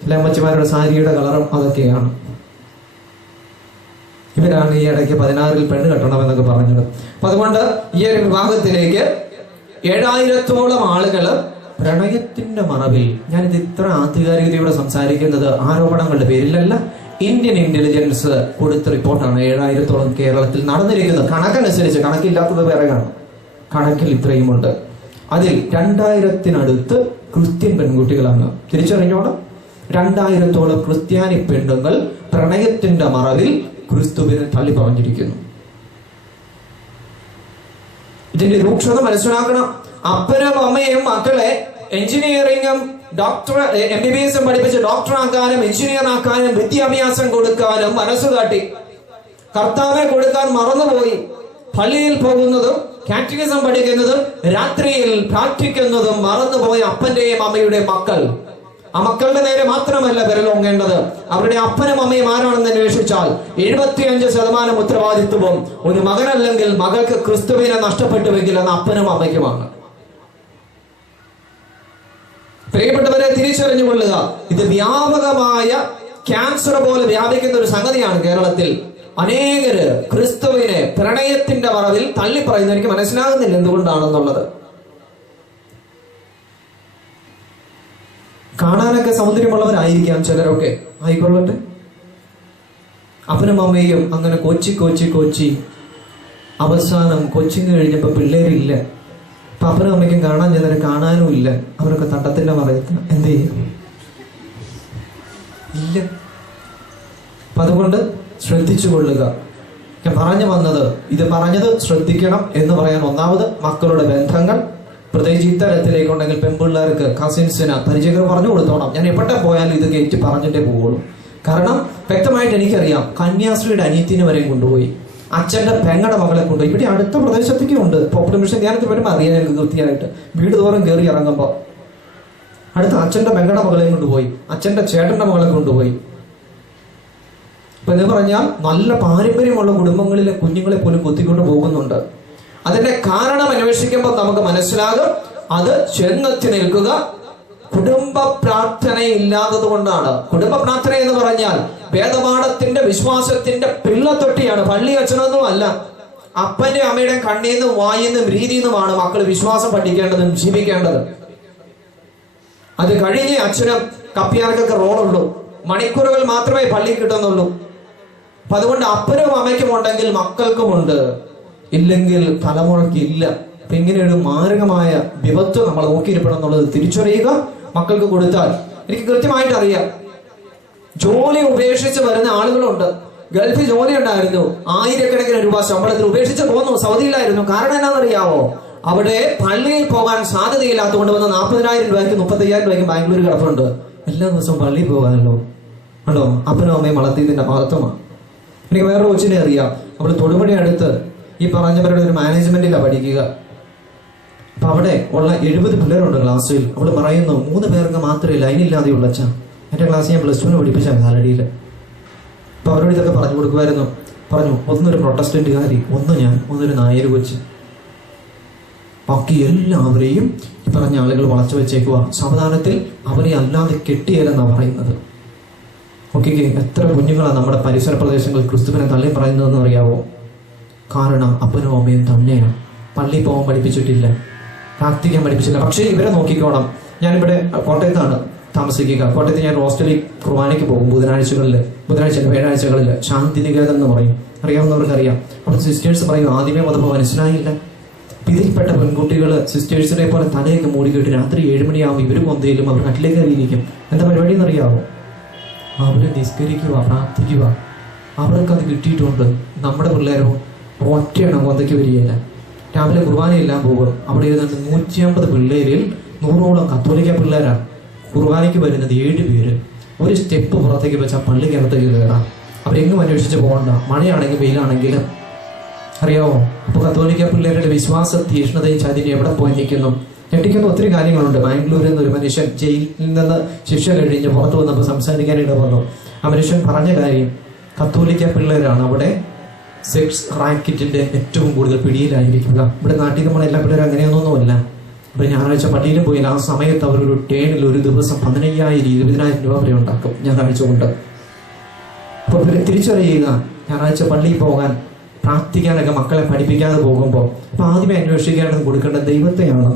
ചില അമ്മച്ചിമാരുടെ സാരിയുടെ കളറും അതൊക്കെയാണ്. ഇവരാണ് ഈ ഇടയ്ക്ക് 16 പെണ്ണ് കെട്ടണമെന്നൊക്കെ പറഞ്ഞത്. അപ്പൊ അതുകൊണ്ട് ഈ ഒരു വിവാഹത്തിലേക്ക് 7000-ഓളം ആളുകള് പ്രണയത്തിന്റെ മറവിൽ, ഞാനിത് ഇത്ര ആധികാരികതയോടെ സംസാരിക്കുന്നത് ആരോപണങ്ങളുടെ പേരിലല്ല, ഇന്ത്യൻ ഇന്റലിജൻസ് കൊടുത്ത റിപ്പോർട്ടാണ്. 7000-ഓളം കേരളത്തിൽ നടന്നിരിക്കുന്നത്. കണക്കനുസരിച്ച്, കണക്കില്ലാത്തത് വേറെ കാണും, കണക്കിൽ ഇത്രയുമുണ്ട്. അതിൽ 2000-നടുത്ത് ക്രിസ്ത്യൻ പെൺകുട്ടികളാണ്. തിരിച്ചറിഞ്ഞോണം, 2000-ഓളം ക്രിസ്ത്യാനി പെണ്ണുങ്ങൾ പ്രണയത്തിന്റെ മറവിൽ ക്രിസ്തുവിനെ തള്ളി പറഞ്ഞിരിക്കുന്നു. ഇതിന്റെ രൂക്ഷത മനസ്സിലാക്കണം. അപ്പനും അമ്മയും മക്കളെ എഞ്ചിനീയറിംഗും MBBS പഠിപ്പിച്ച് ഡോക്ടറാക്കാനും എഞ്ചിനീയർ ആക്കാനും വിദ്യാഭ്യാസം കൊടുക്കാനും മനസ്സുകാട്ടി കർത്താവിനെ കൊടുക്കാൻ മറന്നുപോയി. പള്ളിയിൽ പോകുന്നതും കാറ്റഗിസം പഠിക്കുന്നതും രാത്രിയിൽ പ്രാർത്ഥിക്കുന്നതും മറന്നുപോയ അപ്പന്റെയും അമ്മയുടെയും മക്കൾ. ആ മക്കളുടെ നേരെ മാത്രമല്ല വിരലോങ്ങേണ്ടത്, അവരുടെ അപ്പനും അമ്മയും ആരാണെന്ന് അന്വേഷിച്ചാൽ 75% ഉത്തരവാദിത്വവും ഒരു മകനല്ലെങ്കിൽ മകൾക്ക് ക്രിസ്തുവിനെ നഷ്ടപ്പെട്ടുവെങ്കിൽ അത് അപ്പനും അമ്മയ്ക്കുമാണ്. പ്രിയപ്പെട്ടവരെ, തിരിച്ചറിഞ്ഞുകൊള്ളുക, ഇത് വ്യാപകമായ ക്യാൻസർ പോലെ വ്യാപിക്കുന്ന ഒരു സംഗതിയാണ് കേരളത്തിൽ. അനേകര് ക്രിസ്തുവിനെ പ്രണയത്തിന്റെ മറവിൽ തള്ളിപ്പറയുന്നത് എനിക്ക് മനസ്സിലാകുന്നില്ല എന്തുകൊണ്ടാണെന്നുള്ളത്. കാണാനൊക്കെ സൗന്ദര്യമുള്ളവരായിരിക്കാം ചിലരൊക്കെ, ആയിക്കൊള്ളട്ടെ. അപ്പനും അമ്മയും അങ്ങനെ കൊച്ചി അവസാനം കൊച്ചിങ് കഴിഞ്ഞപ്പോ പിള്ളേരില്ല. അപ്പൊ അപ്പനും അമ്മയ്ക്കും കാണാൻ ചെന്നവരെ കാണാനും ഇല്ല. അവരൊക്കെ തട്ടത്തിന്റെ മറയത്ത് എന്ത് ചെയ്യും? ഇല്ല. അപ്പൊ അതുകൊണ്ട് ശ്രദ്ധിച്ചു കൊള്ളുക. ഞാൻ പറഞ്ഞു വന്നത്, ഇത് പറഞ്ഞത് ശ്രദ്ധിക്കണം എന്ന് പറയാൻ, ഒന്നാമത് മക്കളുടെ ബന്ധങ്ങൾ, പ്രത്യേകിച്ച് ഇത്തരത്തിലേക്കുണ്ടെങ്കിൽ പെൺപിള്ളേർക്ക്, കസിൻസിന്, പരിചയങ്ങൾ പറഞ്ഞു കൊടുത്തോണം. ഞാൻ എവിടെ പോയാലും ഇത് കയറ്റി പറഞ്ഞിട്ടേ പോവുള്ളൂ. കാരണം വ്യക്തമായിട്ട് എനിക്കറിയാം, കന്യാസ്ത്രീയുടെ അനിയത്തിനെ വരെയും കൊണ്ടുപോയി, അച്ഛന്റെ പെങ്ങടെ മകളെ കൊണ്ടുപോയി. ഇവിടെ അടുത്ത പ്രദേശത്തേക്കും ഉണ്ട്. പോപ്പുലർ മിഷൻ ധ്യാനത്തിൽ വരുമ്പോൾ അറിയാൻ എനിക്ക് കൃത്യമായിട്ട്, വീട് തോറും കയറി ഇറങ്ങുമ്പോൾ അടുത്ത അച്ഛന്റെ പെങ്ങടെ മകളെയും കൊണ്ടുപോയി, അച്ഛന്റെ ചേട്ടന്റെ മകളെ കൊണ്ടുപോയി. എന്ന് പറഞ്ഞാൽ നല്ല പാരമ്പര്യമുള്ള കുടുംബങ്ങളിലെ കുഞ്ഞുങ്ങളെ പോലും കൊത്തിക്കൊണ്ട് പോകുന്നുണ്ട്. അതിന്റെ കാരണം അന്വേഷിക്കുമ്പോൾ നമുക്ക് മനസ്സിലാകും, അത് ചെന്നെത്തി നിൽക്കുക കുടുംബ പ്രാർത്ഥന ഇല്ലാത്തത് കൊണ്ടാണ്. കുടുംബ പ്രാർത്ഥന എന്ന് പറഞ്ഞാൽ വേദപാഠത്തിന്റെ, വിശ്വാസത്തിന്റെ പിള്ളത്തൊട്ടിയാണ്, പള്ളി അച്ഛനൊന്നും അല്ല. അപ്പന്റെ അമ്മയുടെ കണ്ണീന്നും വായിന്നും രീതിന്നുമാണ് മക്കൾ വിശ്വാസം പഠിക്കേണ്ടതും ജീവിക്കേണ്ടത്. അത് കഴിഞ്ഞ് അച്ഛനും കപ്പിയാർക്കൊക്കെ റോളുള്ളൂ, മണിക്കൂറുകൾ മാത്രമേ പള്ളി കിട്ടുന്നുള്ളൂ. അപ്പൊ അതുകൊണ്ട് അപ്പനും അമ്മയ്ക്കും ഉണ്ടെങ്കിൽ മക്കൾക്കുമുണ്ട്, ഇല്ലെങ്കിൽ തലമുറയ്ക്ക് ഇല്ല. അപ്പൊ ഇങ്ങനെ ഒരു മാരകമായ വിപത്ത് നമ്മൾ നോക്കിയിരിക്കണം എന്നുള്ളത് തിരിച്ചറിയുക. മക്കൾക്ക് കൊടുത്താൽ, എനിക്ക് കൃത്യമായിട്ട് അറിയാം, ജോലി ഉപേക്ഷിച്ച് വരുന്ന ആളുകളുണ്ട്. ഗൾഫിൽ ജോലി ഉണ്ടായിരുന്നു, 1000-കണക്കിന് രൂപ ശമ്പളത്തിൽ ഉപേക്ഷിച്ച് പോന്നു, സൗദിയിലായിരുന്നു. കാരണം എന്നാണെന്നറിയാവോ? അവിടെ പള്ളിയിൽ പോകാൻ സാധ്യതയില്ലാത്തതുകൊണ്ട് വന്ന് 40,000 രൂപയ്ക്ക് 35,000 രൂപയ്ക്ക് ബാംഗ്ലൂർ കിടപ്പുണ്ട്. എല്ലാ ദിവസവും പള്ളിയിൽ പോകാനല്ലോ. കണ്ടോ, അപ്പനും അമ്മയും വളർത്തിയതിന്റെ മഹത്വമാണ്. എനിക്ക് വേറൊരു കൊച്ചിനെ അറിയാം, അവള് തൊടുപുഴ അടുത്ത് ഈ പറഞ്ഞവരുടെ ഒരു മാനേജ്മെന്റിലാണ് പഠിക്കുക. അപ്പൊ അവിടെ ഉള്ള 70 പിള്ളേരുണ്ട് ക്ലാസ്സിൽ. അവള് പറയുന്നു, 3 പേർക്ക് മാത്രമേ ലൈനില്ലാതെയുള്ള അച്ഛാ. എന്റെ ക്ലാസ് ഞാൻ +2 പഠിപ്പിച്ച കാലടിയിൽ. അപ്പൊ അവരോട് ഇതൊക്കെ പറഞ്ഞു കൊടുക്കുമായിരുന്നു. പറഞ്ഞു, ഒന്നൊരു പ്രൊട്ടസ്റ്റന്റുകാരി, ഒന്ന് ഞാൻ, ഒന്നൊരു നായർ കൊച്ച്, ബാക്കി എല്ലാവരെയും ഈ പറഞ്ഞ ആളുകൾ വളച്ചു വെച്ചേക്കുക. സാവധാനത്തിൽ അവരെ അല്ലാതെ കെട്ടിയല്ലെന്നാണ് പറയുന്നത്. ഓക്കെ, എത്ര കുഞ്ഞുങ്ങളാണ് നമ്മുടെ പരിസര പ്രദേശങ്ങളിൽ ക്രിസ്തുവിനെ തള്ളി പറയുന്നതെന്ന് അറിയാവോ? കാരണം അപ്പനും അമ്മയും തന്നെയാണ്. പള്ളി പോകാൻ പഠിപ്പിച്ചിട്ടില്ല, പ്രാർത്ഥിക്കാൻ പഠിപ്പിച്ചില്ല. പക്ഷേ ഇവരെ നോക്കിക്കോണം. ഞാനിവിടെ കോട്ടയത്താണ് താമസിക്കുക. കോട്ടയത്ത് ഞാൻ ഹോസ്റ്റലിൽ കുർബാനയ്ക്ക് പോകും ബുധനാഴ്ച, വ്യാഴാഴ്ചകളിൽ. ശാന്തിനികേതൻ എന്ന് പറയും, അറിയാവുന്നവർക്കറിയാം. അവിടെ സിസ്റ്റേഴ്സ് പറയും, ആദ്യമേ വന്നപ്പോൾ മനസ്സിലായില്ല. ഇതിൽപ്പെട്ട പെൺകുട്ടികൾ സിസ്റ്റേഴ്സിനെ പോലെ തലയൊക്കെ മൂടിക്കിട്ട് രാത്രി 7 മണിയാവും ഇവർ കൊന്തയിലും അവർ കട്ടിലേക്ക് കയറിയിരിക്കും. എന്താ പരിപാടി എന്നറിയാവോ? അവര് നിസ്കരിക്കുക, പ്രാർത്ഥിക്കുക. അവർക്കത് കിട്ടിയിട്ടുണ്ട്. നമ്മുടെ പിള്ളേരോ ഒറ്റയെണ്ണം കൊന്തയ്ക്ക് വരികയില്ല. രാവിലെ കുർബാനയെല്ലാം പോകും. അവിടെ ഇരുന്നിട്ട് 150 പിള്ളേരിൽ 100ഓളം കത്തോലിക്ക പിള്ളേരാണ്. കുർബാനയ്ക്ക് വരുന്നത് 7 പേര്. ഒരു സ്റ്റെപ്പ് പുറത്തേക്ക് വെച്ചാൽ പള്ളിക്കകത്തേക്ക് കയറാം. അവരെങ്ങും അന്വേഷിച്ച് പോകണ്ട, മഴയാണെങ്കിൽ വെയിലാണെങ്കിലും. അറിയാമോ? അപ്പോൾ കത്തോലിക്ക പിള്ളേരുടെ വിശ്വാസ തീഷ്ണതയും ചതിനും എവിടെ പോയി നിൽക്കുന്നു. ഞെട്ടിക്കുന്ന ഒത്തിരി കാര്യങ്ങളുണ്ട്. ബാംഗ്ലൂരിൽ നിന്ന് ഒരു മനുഷ്യൻ ജയിലിൽ നിന്ന് ശിക്ഷ കഴിഞ്ഞ് പുറത്തു വന്നപ്പോൾ സംസാരിക്കാനിട വന്നു. ആ മനുഷ്യൻ പറഞ്ഞ കാര്യം, കത്തോലിക്ക പിള്ളേരാണ് അവിടെ സെക്സ് റാക്കറ്റിന്റെ ഏറ്റവും കൂടുതൽ പിടിയിലായിരിക്കുക. ഇവിടെ നാട്ടിൽ നമ്മൾ എല്ലാ പിള്ളേരും അങ്ങനെയൊന്നുമല്ല. അപ്പോൾ ഞായറാഴ്ച പള്ളിയിലും പോയില്ല. ആ സമയത്ത് അവരൊരു ടേണിൽ ഒരു ദിവസം 15,000 20,000 രൂപ വരെ ഉണ്ടാക്കും ഞായറാഴ്ച കൊണ്ട്. അപ്പോൾ ഇവരെ തിരിച്ചറിയുക, ഞായറാഴ്ച പള്ളിയിൽ പോകാൻ പ്രാർത്ഥിക്കാനൊക്കെ മക്കളെ പഠിപ്പിക്കാതെ പോകുമ്പോൾ അപ്പൊ ആദ്യമേ അന്വേഷിക്കേണ്ടത് കൊടുക്കേണ്ടത് ദൈവത്തെയാണ്.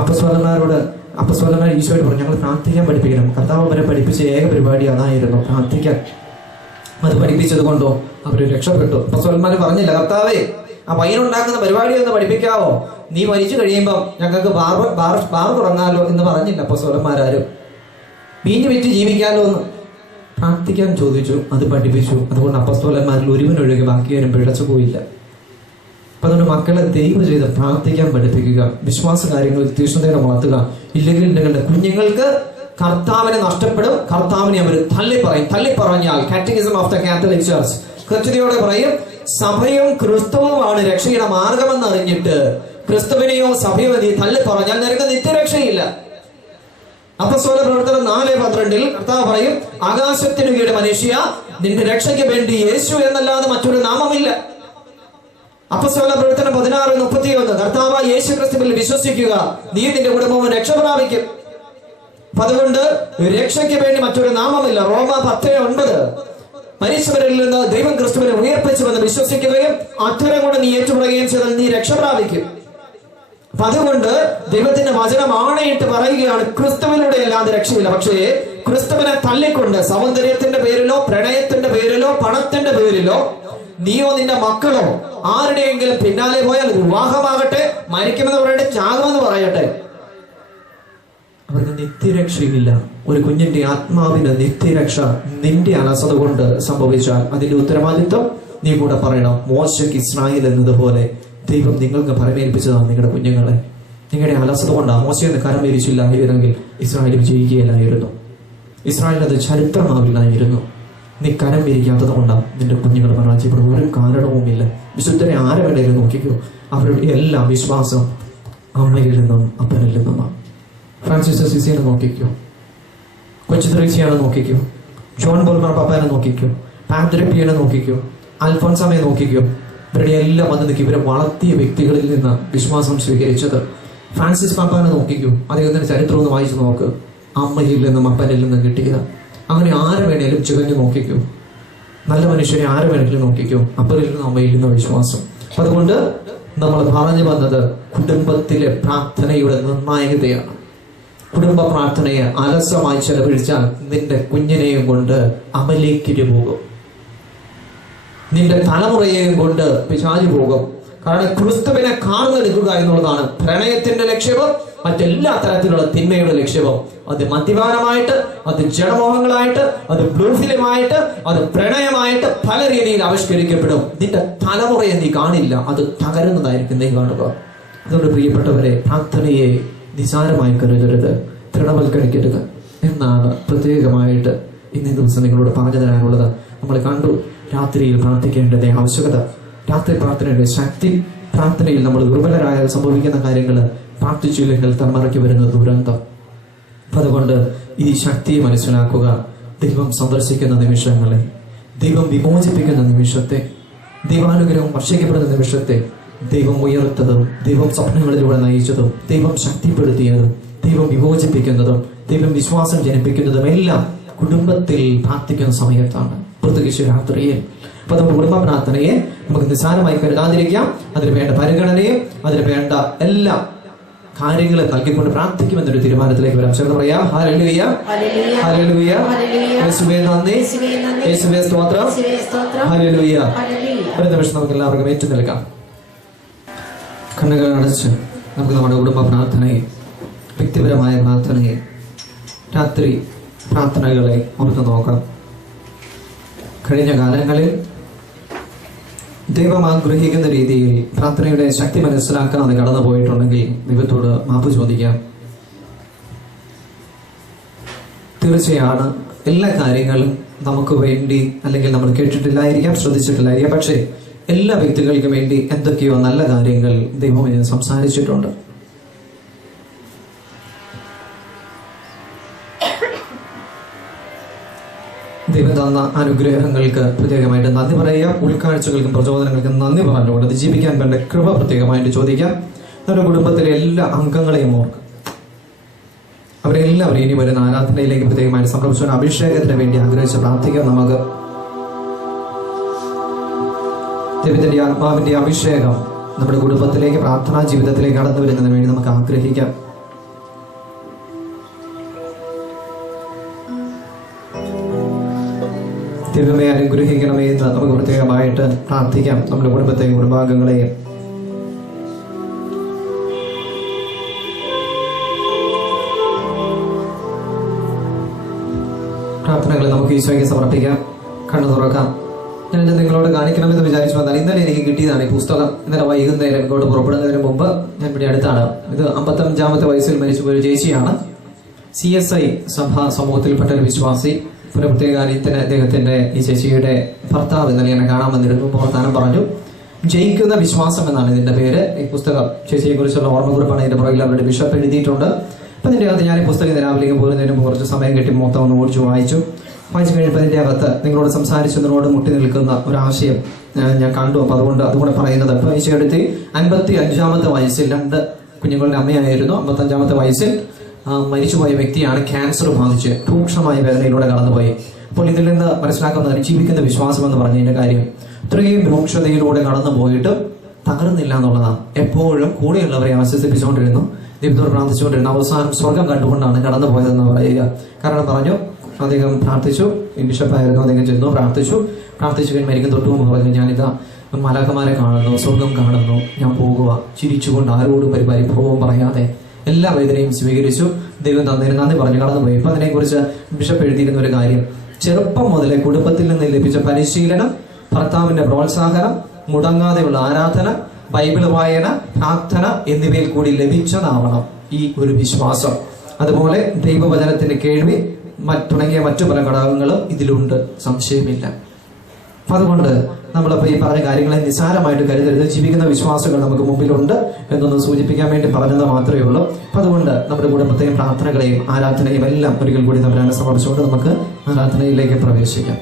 അപ്പസ്വലന്മാർ ഈശോയോട് പറഞ്ഞു, ഞങ്ങൾ പ്രാർത്ഥിക്കാൻ പഠിപ്പിക്കണം. കർത്താവ് അവരെ പഠിപ്പിച്ച ഏക പരിപാടി അതായിരുന്നു, പ്രാർത്ഥിക്കാൻ. അത് പഠിപ്പിച്ചത് കൊണ്ടോ അവർ രക്ഷപ്പെട്ടു. അപ്പസ്വലന്മാർ പറഞ്ഞില്ല, കർത്താവേ ആ പയ്യനുണ്ടാക്കുന്ന പരിപാടി ഒന്ന് പഠിപ്പിക്കാവോ, നീ മരിച്ചു കഴിയുമ്പോൾ ഞങ്ങൾക്ക് ബാർ തുടങ്ങാലോ എന്ന് പറഞ്ഞില്ല അപ്പസ്വലന്മാരും. വീഞ്ഞു വിറ്റ് ജീവിക്കാലോ എന്ന് പ്രാർത്ഥിക്കാൻ ചോദിച്ചു, അത് പഠിപ്പിച്ചു. അതുകൊണ്ട് അപ്പസ്തോലന്മാരിൽ ഒരുവനൊഴികെ ബാക്കിയാരും പിഴച്ചു പോയില്ല. അപ്പൊ അതുകൊണ്ട് മക്കളെ ദൈവം ചെയ്ത് പ്രാർത്ഥിക്കാൻ പഠിപ്പിക്കുക, വിശ്വാസ കാര്യങ്ങളിൽ തീഷ്ണതയോടെ വളർത്തുക. ഇല്ലെങ്കിൽ നിങ്ങളുടെ കുഞ്ഞുങ്ങൾക്ക് കർത്താവിനെ നഷ്ടപ്പെടും. കർത്താവിനെ അവർ തള്ളിപ്പറഞ്ഞാൽ catechism of the Catholic Church കൃത്യതയോടെ പറയും, സഭയും ക്രിസ്തുവുമാണ് രക്ഷയുടെ മാർഗമെന്ന് അറിഞ്ഞിട്ട് ക്രിസ്തുവിനെയോ സഭയോ നീ തള്ളിപ്പറഞ്ഞാൽ നിനക്ക് നിത്യരക്ഷയില്ല. അപ്പസ്തോല പ്രവർത്തനം 4:12 കർത്താവ് പറയും, ആകാശത്തിനു കീഴെ മനുഷ്യ നിന്റെ രക്ഷയ്ക്ക് വേണ്ടി യേശു എന്നല്ലാതെ മറ്റൊരു നാമമില്ല. അപ്പസ്തോല പ്രവർത്തനം 16:31 കർത്താവ് യേശു ക്രിസ്തുവിൽ വിശ്വസിക്കുക, നീ നിന്റെ കുടുംബവും രക്ഷ പ്രാപിക്കും. അതുകൊണ്ട് രക്ഷയ്ക്ക് വേണ്ടി മറ്റൊരു നാമമില്ല. റോമ 10:9 മരിച്ചവരിൽ നിന്ന് ദൈവം ക്രിസ്തുവിനെ ഉയർപ്പിച്ചുവെന്ന് വിശ്വസിക്കുകയും അധരം കൊണ്ട് നീ ഏറ്റുപറയുകയും ചെയ്താൽ നീ രക്ഷ പ്രാപിക്കും. അപ്പൊ അതുകൊണ്ട് ദൈവത്തിന്റെ വചനം ആണയിട്ട് പറയുകയാണ്, ക്രിസ്തുവിലൂടെ അല്ലാതെ രക്ഷയില്ല. പക്ഷേ ക്രിസ്തുവിനെ തള്ളിക്കൊണ്ട് സൗന്ദര്യത്തിന്റെ പേരിലോ പ്രണയത്തിന്റെ പേരിലോ പണത്തിന്റെ പേരിലോ നീയോ നിന്റെ മക്കളോ ആരുടെയെങ്കിലും പിന്നാലെ പോയാൽ, വിവാഹമാകട്ടെ, മരിക്കുമെന്ന് പറയട്ടെ, ചാകുമെന്ന് പറയട്ടെ, അവർക്ക് നിത്യരക്ഷയില്ല. ഒരു കുഞ്ഞിന്റെ ആത്മാവിന് നിത്യരക്ഷ നിന്റെ അലസത കൊണ്ട് സംഭവിച്ചാൽ അതിന്റെ ഉത്തരവാദിത്വം നീ കൂടെ പറയണം. മോശയ്ക്ക് ഇസ്രായേൽ എന്നതുപോലെ ദൈവം നിങ്ങൾക്ക് പരമേൽപ്പിച്ചതാണ് നിങ്ങളുടെ കുഞ്ഞുങ്ങളെ. നിങ്ങളുടെ അലസത കൊണ്ട് മോശയെന്ന് കരമേരിച്ചില്ലായിരുന്നെങ്കിൽ ഇസ്രായേൽ വിജയിക്കുകയില്ലായിരുന്നു. ഇസ്രായേലിന് അത് ചരിത്രമാവില്ലായിരുന്നു. നീ കരം വിരിക്കാത്തത് കൊണ്ടാണ് നിന്റെ കുഞ്ഞുങ്ങൾ പരാജയപ്പെടും. ഒരു കാരണവുമില്ല. വിശുദ്ധരെ ആരെ വേണേലും നോക്കിക്കോ, അവരുടെ എല്ലാ വിശ്വാസം അമ്മയിൽ നിന്നും അപ്പനിൽ നിന്നുമാണ്. ഫ്രാൻസിസ് അസീസിയെ നോക്കിക്കോ, കൊച്ചു ത്രേസ്യയെ നോക്കിക്കോ, ജോൺ ബോൾ പാപ്പാനെ നോക്കിക്കോ, പാദ്രിപ്പിയെ നോക്കിക്കോ, അൽഫോൻസാമയെ നോക്കിക്കോ. ഇവരുടെ എല്ലാം വന്ന് നിൽക്കും. ഇവരെ വളർത്തിയ വ്യക്തികളിൽ നിന്ന് വിശ്വാസം സ്വീകരിച്ചത്. ഫ്രാൻസിസ് പാപ്പാനെ നോക്കിക്കോ, അദ്ദേഹത്തിന്റെ ചരിത്രം ഒന്ന് വായിച്ചു നോക്ക്. അമ്മയിൽ നിന്നും അപ്പനിൽ നിന്നും കിട്ടിയത്. അങ്ങനെ ആരെ വേണേലും ചികഞ്ഞു നോക്കിക്കോ. നല്ല മനുഷ്യരെ ആരെ വേണമെങ്കിലും നോക്കിക്കോ. അപ്പനിൽ നിന്നും അമ്മയിൽ നിന്നും വിശ്വാസം. അതുകൊണ്ട് നമ്മൾ പറഞ്ഞു വന്നത് കുടുംബത്തിലെ പ്രാർത്ഥനയുടെ നിർണായകതയാണ്. കുടുംബ പ്രാർത്ഥനയെ അലസമായി ചെലവഴിച്ചാൽ നിന്റെ കുഞ്ഞിനെയും കൊണ്ട് അമലേക്കിന് പോകും. നിന്റെ തലമുറയെയും കൊണ്ട് പിശാച് പോകും. കാരണം ക്രിസ്തുവിനെ കാർന്നെടുക്കുക എന്നുള്ളതാണ് പ്രണയത്തിന്റെ ലക്ഷ്യവും മറ്റെല്ലാ തരത്തിലുള്ള തിന്മയുടെ ലക്ഷ്യവും. അത് മദ്യപാനമായിട്ട്, അത് ജഡമോഹങ്ങളായിട്ട്, അത് ബ്ലൂ ഫിലിമായിട്ട്, അത് പ്രണയമായിട്ട് പല രീതിയിൽ ആവിഷ്കരിക്കപ്പെടും. നിന്റെ തലമുറയെ നീ കാണില്ല, അത് തകരുന്നതായിരിക്കും നീ കാണുക. അതുകൊണ്ട് പ്രിയപ്പെട്ടവരെ, പ്രാർത്ഥനയെ നിസാരമായി കരുതരുത്, തൃണവൽക്കരിക്കരുത് എന്നാണ് പ്രത്യേകമായിട്ട് ഇന്നേ ദിവസം നിങ്ങളോട് പറഞ്ഞു തരാനുള്ളത്. നമ്മൾ കണ്ടു രാത്രിയിൽ പ്രാർത്ഥിക്കേണ്ടതിന്റെ ആവശ്യകത, രാത്രി പ്രാർത്ഥനയുടെ ശക്തി, പ്രാർത്ഥനയിൽ നമ്മൾ ദുർബലരായാൽ സംഭവിക്കുന്ന കാര്യങ്ങൾ, പ്രാർത്ഥിച്ചില്ലെങ്കിൽ തലമുറയ്ക്ക് വരുന്ന ദുരന്തം. അതുകൊണ്ട് ഈ ശക്തിയെ മനസ്സിലാക്കുക. ദൈവം സന്ദർശിക്കുന്ന നിമിഷങ്ങളെ, ദൈവം വിമോചിപ്പിക്കുന്ന നിമിഷത്തെ, ദൈവാനുഗ്രഹം വർഷിക്കപ്പെടുന്ന നിമിഷത്തെ, ദൈവം ഉയർത്തതും ദൈവം സ്വപ്നങ്ങളിലൂടെ നയിച്ചതും ദൈവം ശക്തിപ്പെടുത്തിയതും ദൈവം വിമോചിപ്പിക്കുന്നതും ദൈവം വിശ്വാസം ജനിപ്പിക്കുന്നതും എല്ലാം കുടുംബത്തിൽ പ്രാർത്ഥിക്കുന്ന സമയത്താണ്, പ്രത്യേകിച്ച് രാത്രിയിൽ. അപ്പൊ നമ്മുടെ കുടുംബ പ്രാർത്ഥനയെ നമുക്ക് നിസ്സാരമായി കരുതാതിരിക്കാം. അതിന് വേണ്ട പരിഗണനയും അതിന് വേണ്ട എല്ലാ കാര്യങ്ങളും നൽകിക്കൊണ്ട് പ്രാർത്ഥിക്കുമെന്നൊരു തീരുമാനത്തിലേക്ക് വരാം. ചേർന്ന് പറയാം, ഹല്ലേലൂയ, ഹല്ലേലൂയ, യേശുവേ നന്ദി, യേശുവേ സ്തോത്രം, ഹല്ലേലൂയ. ഒരു നിമിഷം നമുക്ക് എല്ലാവർക്കും ഏറ്റു നിൽക്കാം. കണ്ണുകൾ അടച്ച് നമുക്ക് നമ്മുടെ കുടുംബ പ്രാർത്ഥനയെ, വ്യക്തിപരമായ പ്രാർത്ഥനയെ, രാത്രി പ്രാർത്ഥനകളെ ഓർത്ത് നോക്കാം. കഴിഞ്ഞ കാലങ്ങളിൽ ദൈവം ആഗ്രഹിക്കുന്ന രീതിയിൽ പ്രാർത്ഥനയുടെ ശക്തി മനസ്സിലാക്കാതെ കടന്നു പോയിട്ടുണ്ടെങ്കിൽ ദൈവത്തോട് മാപ്പ് ചോദിക്കാം. തീർച്ചയാണ് എല്ലാ കാര്യങ്ങളും നമുക്ക് വേണ്ടി അല്ലെങ്കിൽ നമ്മൾ കേട്ടിട്ടില്ലായിരിക്കാം, ശ്രദ്ധിച്ചിട്ടില്ലായിരിക്കാം. പക്ഷേ എല്ലാ വ്യക്തികൾക്കും വേണ്ടി എന്തൊക്കെയോ നല്ല കാര്യങ്ങൾ ദൈവം ഇതിന് സംസാരിച്ചിട്ടുണ്ട്. ദൈവം തന്ന അനുഗ്രഹങ്ങൾക്ക് പ്രത്യേകമായിട്ട് നന്ദി പറയുക. ഉൾക്കാഴ്ചകൾക്കും പ്രചോദനങ്ങൾക്കും നന്ദി പറഞ്ഞുകൊണ്ട് അത് ജീവിക്കാൻ വേണ്ട കൃപ പ്രത്യേകമായിട്ട് ചോദിക്കാം. നമ്മുടെ കുടുംബത്തിലെ എല്ലാ അംഗങ്ങളെയും ഓർക്കുക. അവരെല്ലാവരും ഇനി വരുന്ന ആരാധനയിലേക്ക് പ്രത്യേകമായിട്ട് സമർപ്പിച്ചു അഭിഷേകത്തിന് വേണ്ടി ആഗ്രഹിച്ച് പ്രാർത്ഥിക്കാം. നമുക്ക് ദൈവത്തിന്റെ ആത്മാവിന്റെ അഭിഷേകം നമ്മുടെ കുടുംബത്തിലേക്ക്, പ്രാർത്ഥനാ ജീവിതത്തിലേക്ക് കടന്നു വരുന്നതിന് വേണ്ടി നമുക്ക് ആഗ്രഹിക്കാം. ദൈവമേ അനുഗ്രഹിക്കണമേ എന്ന് നമുക്ക് പ്രത്യേകമായിട്ട് പ്രാർത്ഥിക്കാം. നമ്മുടെ കുടുംബത്തെയും കുടുംബാംഗങ്ങളെയും പ്രാർത്ഥനകളെ നമുക്ക് ഈശോയ്ക്ക് സമർപ്പിക്കാം. കണ്ണു തുറക്കാം. ഞാൻ നിങ്ങളോട് കാണിക്കണമെന്ന് വിചാരിച്ചു വന്നാൽ ഇന്നലെ എനിക്ക് കിട്ടിയതാണ് ഈ പുസ്തകം. ഇന്നലെ വൈകുന്നേരം ഇങ്ങോട്ട് പുറപ്പെടുന്നതിന് മുമ്പ് ഞാൻ ഇവിടെ അടുത്താണ്. ഇത് 55-ാമത്തെ വയസ്സിൽ മരിച്ചുപോയ ചേച്ചിയാണ്. CSI സഭാ സമൂഹത്തിൽപ്പെട്ട ഒരു വിശ്വാസി. ഒരു പ്രത്യേക കാര്യത്തിന് അദ്ദേഹത്തിന്റെ ഈ ചേച്ചിയുടെ ഭർത്താവ് ഇന്നലെ എന്നെ കാണാൻ വന്നിരുന്നു. വർത്താനം പറഞ്ഞു. ജയിക്കുന്ന വിശ്വാസം എന്നാണ് ഇതിന്റെ പേര്. ഈ പുസ്തകം ചേച്ചിയെ കുറിച്ചുള്ള ഓർമ്മക്കുറിപ്പാണ് ഇതിന്റെ പുറകിൽ അവരുടെ ബിഷപ്പ് എഴുതിയിട്ടുണ്ട്. അപ്പൊ ഇതിന്റെ അകത്ത് ഞാൻ ഈ പുസ്തകം രാവിലേക്ക് പോകുന്നതിന് കുറച്ച് സമയം കിട്ടി മൊത്തം ഒന്ന് ഓടിച്ചു വായിച്ചു കഴിഞ്ഞപ്പോൾ അതിന്റെ അകത്ത് നിങ്ങളോട് സംസാരിച്ചു നിങ്ങളോട് മുട്ടി നിൽക്കുന്ന ഒരു ആശയം ഞാൻ കണ്ടു. അപ്പൊ അതുകൊണ്ട് പറയുന്നത്, ഇപ്പൊ ഈശോയെടുത്ത് 55-ാമത്തെ വയസ്സിൽ 2 കുഞ്ഞുങ്ങളുടെ അമ്മയായിരുന്നു. 55-ാമത്തെ വയസ്സിൽ മരിച്ചുപോയ വ്യക്തിയാണ്. ക്യാൻസർ ബാധിച്ച് രൂക്ഷമായ വേദനയിലൂടെ കടന്നുപോയി. അപ്പോൾ ഇതിൽ നിന്ന് മനസ്സിലാക്കുന്നത് ജീവിക്കുന്ന വിശ്വാസം എന്ന് പറഞ്ഞതിന്റെ കാര്യം ഇത്രയും രൂക്ഷതയിലൂടെ കടന്നു പോയിട്ട് തകർന്നില്ല എന്നുള്ളതാണ്. എപ്പോഴും കൂടെയുള്ളവരെ ആശ്വസിപ്പിച്ചുകൊണ്ടിരുന്നു, ദൈവത്തോട് പ്രാർത്ഥിച്ചുകൊണ്ടിരുന്നു. അവസാനം സ്വർഗം കണ്ടുകൊണ്ടാണ് കടന്നു പോയതെന്ന് പറയുക. കാരണം പറഞ്ഞു, അദ്ദേഹം പ്രാർത്ഥിച്ചു, ബിഷപ്പായിരുന്നു, അദ്ദേഹം ചെന്നു പ്രാർത്ഥിച്ചു കഴിഞ്ഞ് മരിക്കും തൊട്ടു മുമ്പ് പറഞ്ഞു, ഞാനിതാ മലാഖമാരെ കാണുന്നു, സ്വർഗം കാണുന്നു, ഞാൻ പോകുക. ചിരിച്ചുകൊണ്ട് ആരോടും ഒരു പരിഭവവും പറയാതെ എല്ലാ വേദനയും സ്വീകരിച്ചു. ദൈവം തന്നതിന് നന്ദി പറഞ്ഞു കടന്നുപോയി. ഇപ്പൊ അതിനെക്കുറിച്ച് ബിഷപ്പ് എഴുതിയിരുന്ന ഒരു കാര്യം, ചെറുപ്പം മുതലേ കുടുംബത്തിൽ നിന്ന് ലഭിച്ച പരിശീലനം, ഭർത്താവിന്റെ പ്രോത്സാഹനം, മുടങ്ങാതെയുള്ള ആരാധന, ബൈബിൾ വായന, പ്രാർത്ഥന എന്നിവയിൽ കൂടി ലഭിച്ചതാവണം ഈ ഒരു വിശ്വാസം. അതുപോലെ ദൈവവചനത്തിന്റെ കേൾവി തുടങ്ങിയ മറ്റു പല ഘടകങ്ങളും ഇതിലുണ്ട്, സംശയമില്ല. അപ്പൊ അതുകൊണ്ട് നമ്മളിപ്പോ ഈ പറഞ്ഞ കാര്യങ്ങളെ നിസ്സാരമായിട്ട് കരുതരുത്. ജീവിക്കുന്ന വിശ്വാസങ്ങൾ നമുക്ക് മുമ്പിലുണ്ട് എന്നൊന്ന് സൂചിപ്പിക്കാൻ വേണ്ടി പറഞ്ഞത് മാത്രമേ ഉള്ളൂ. അപ്പൊ അതുകൊണ്ട് നമ്മുടെ കുടുംബത്തെയും പ്രാർത്ഥനകളെയും ആരാധനയും എല്ലാം ഒരിക്കൽ കൂടി തമ്മിലാണ് സമർപ്പിച്ചുകൊണ്ട് നമുക്ക് ആരാധനയിലേക്ക് പ്രവേശിക്കാം.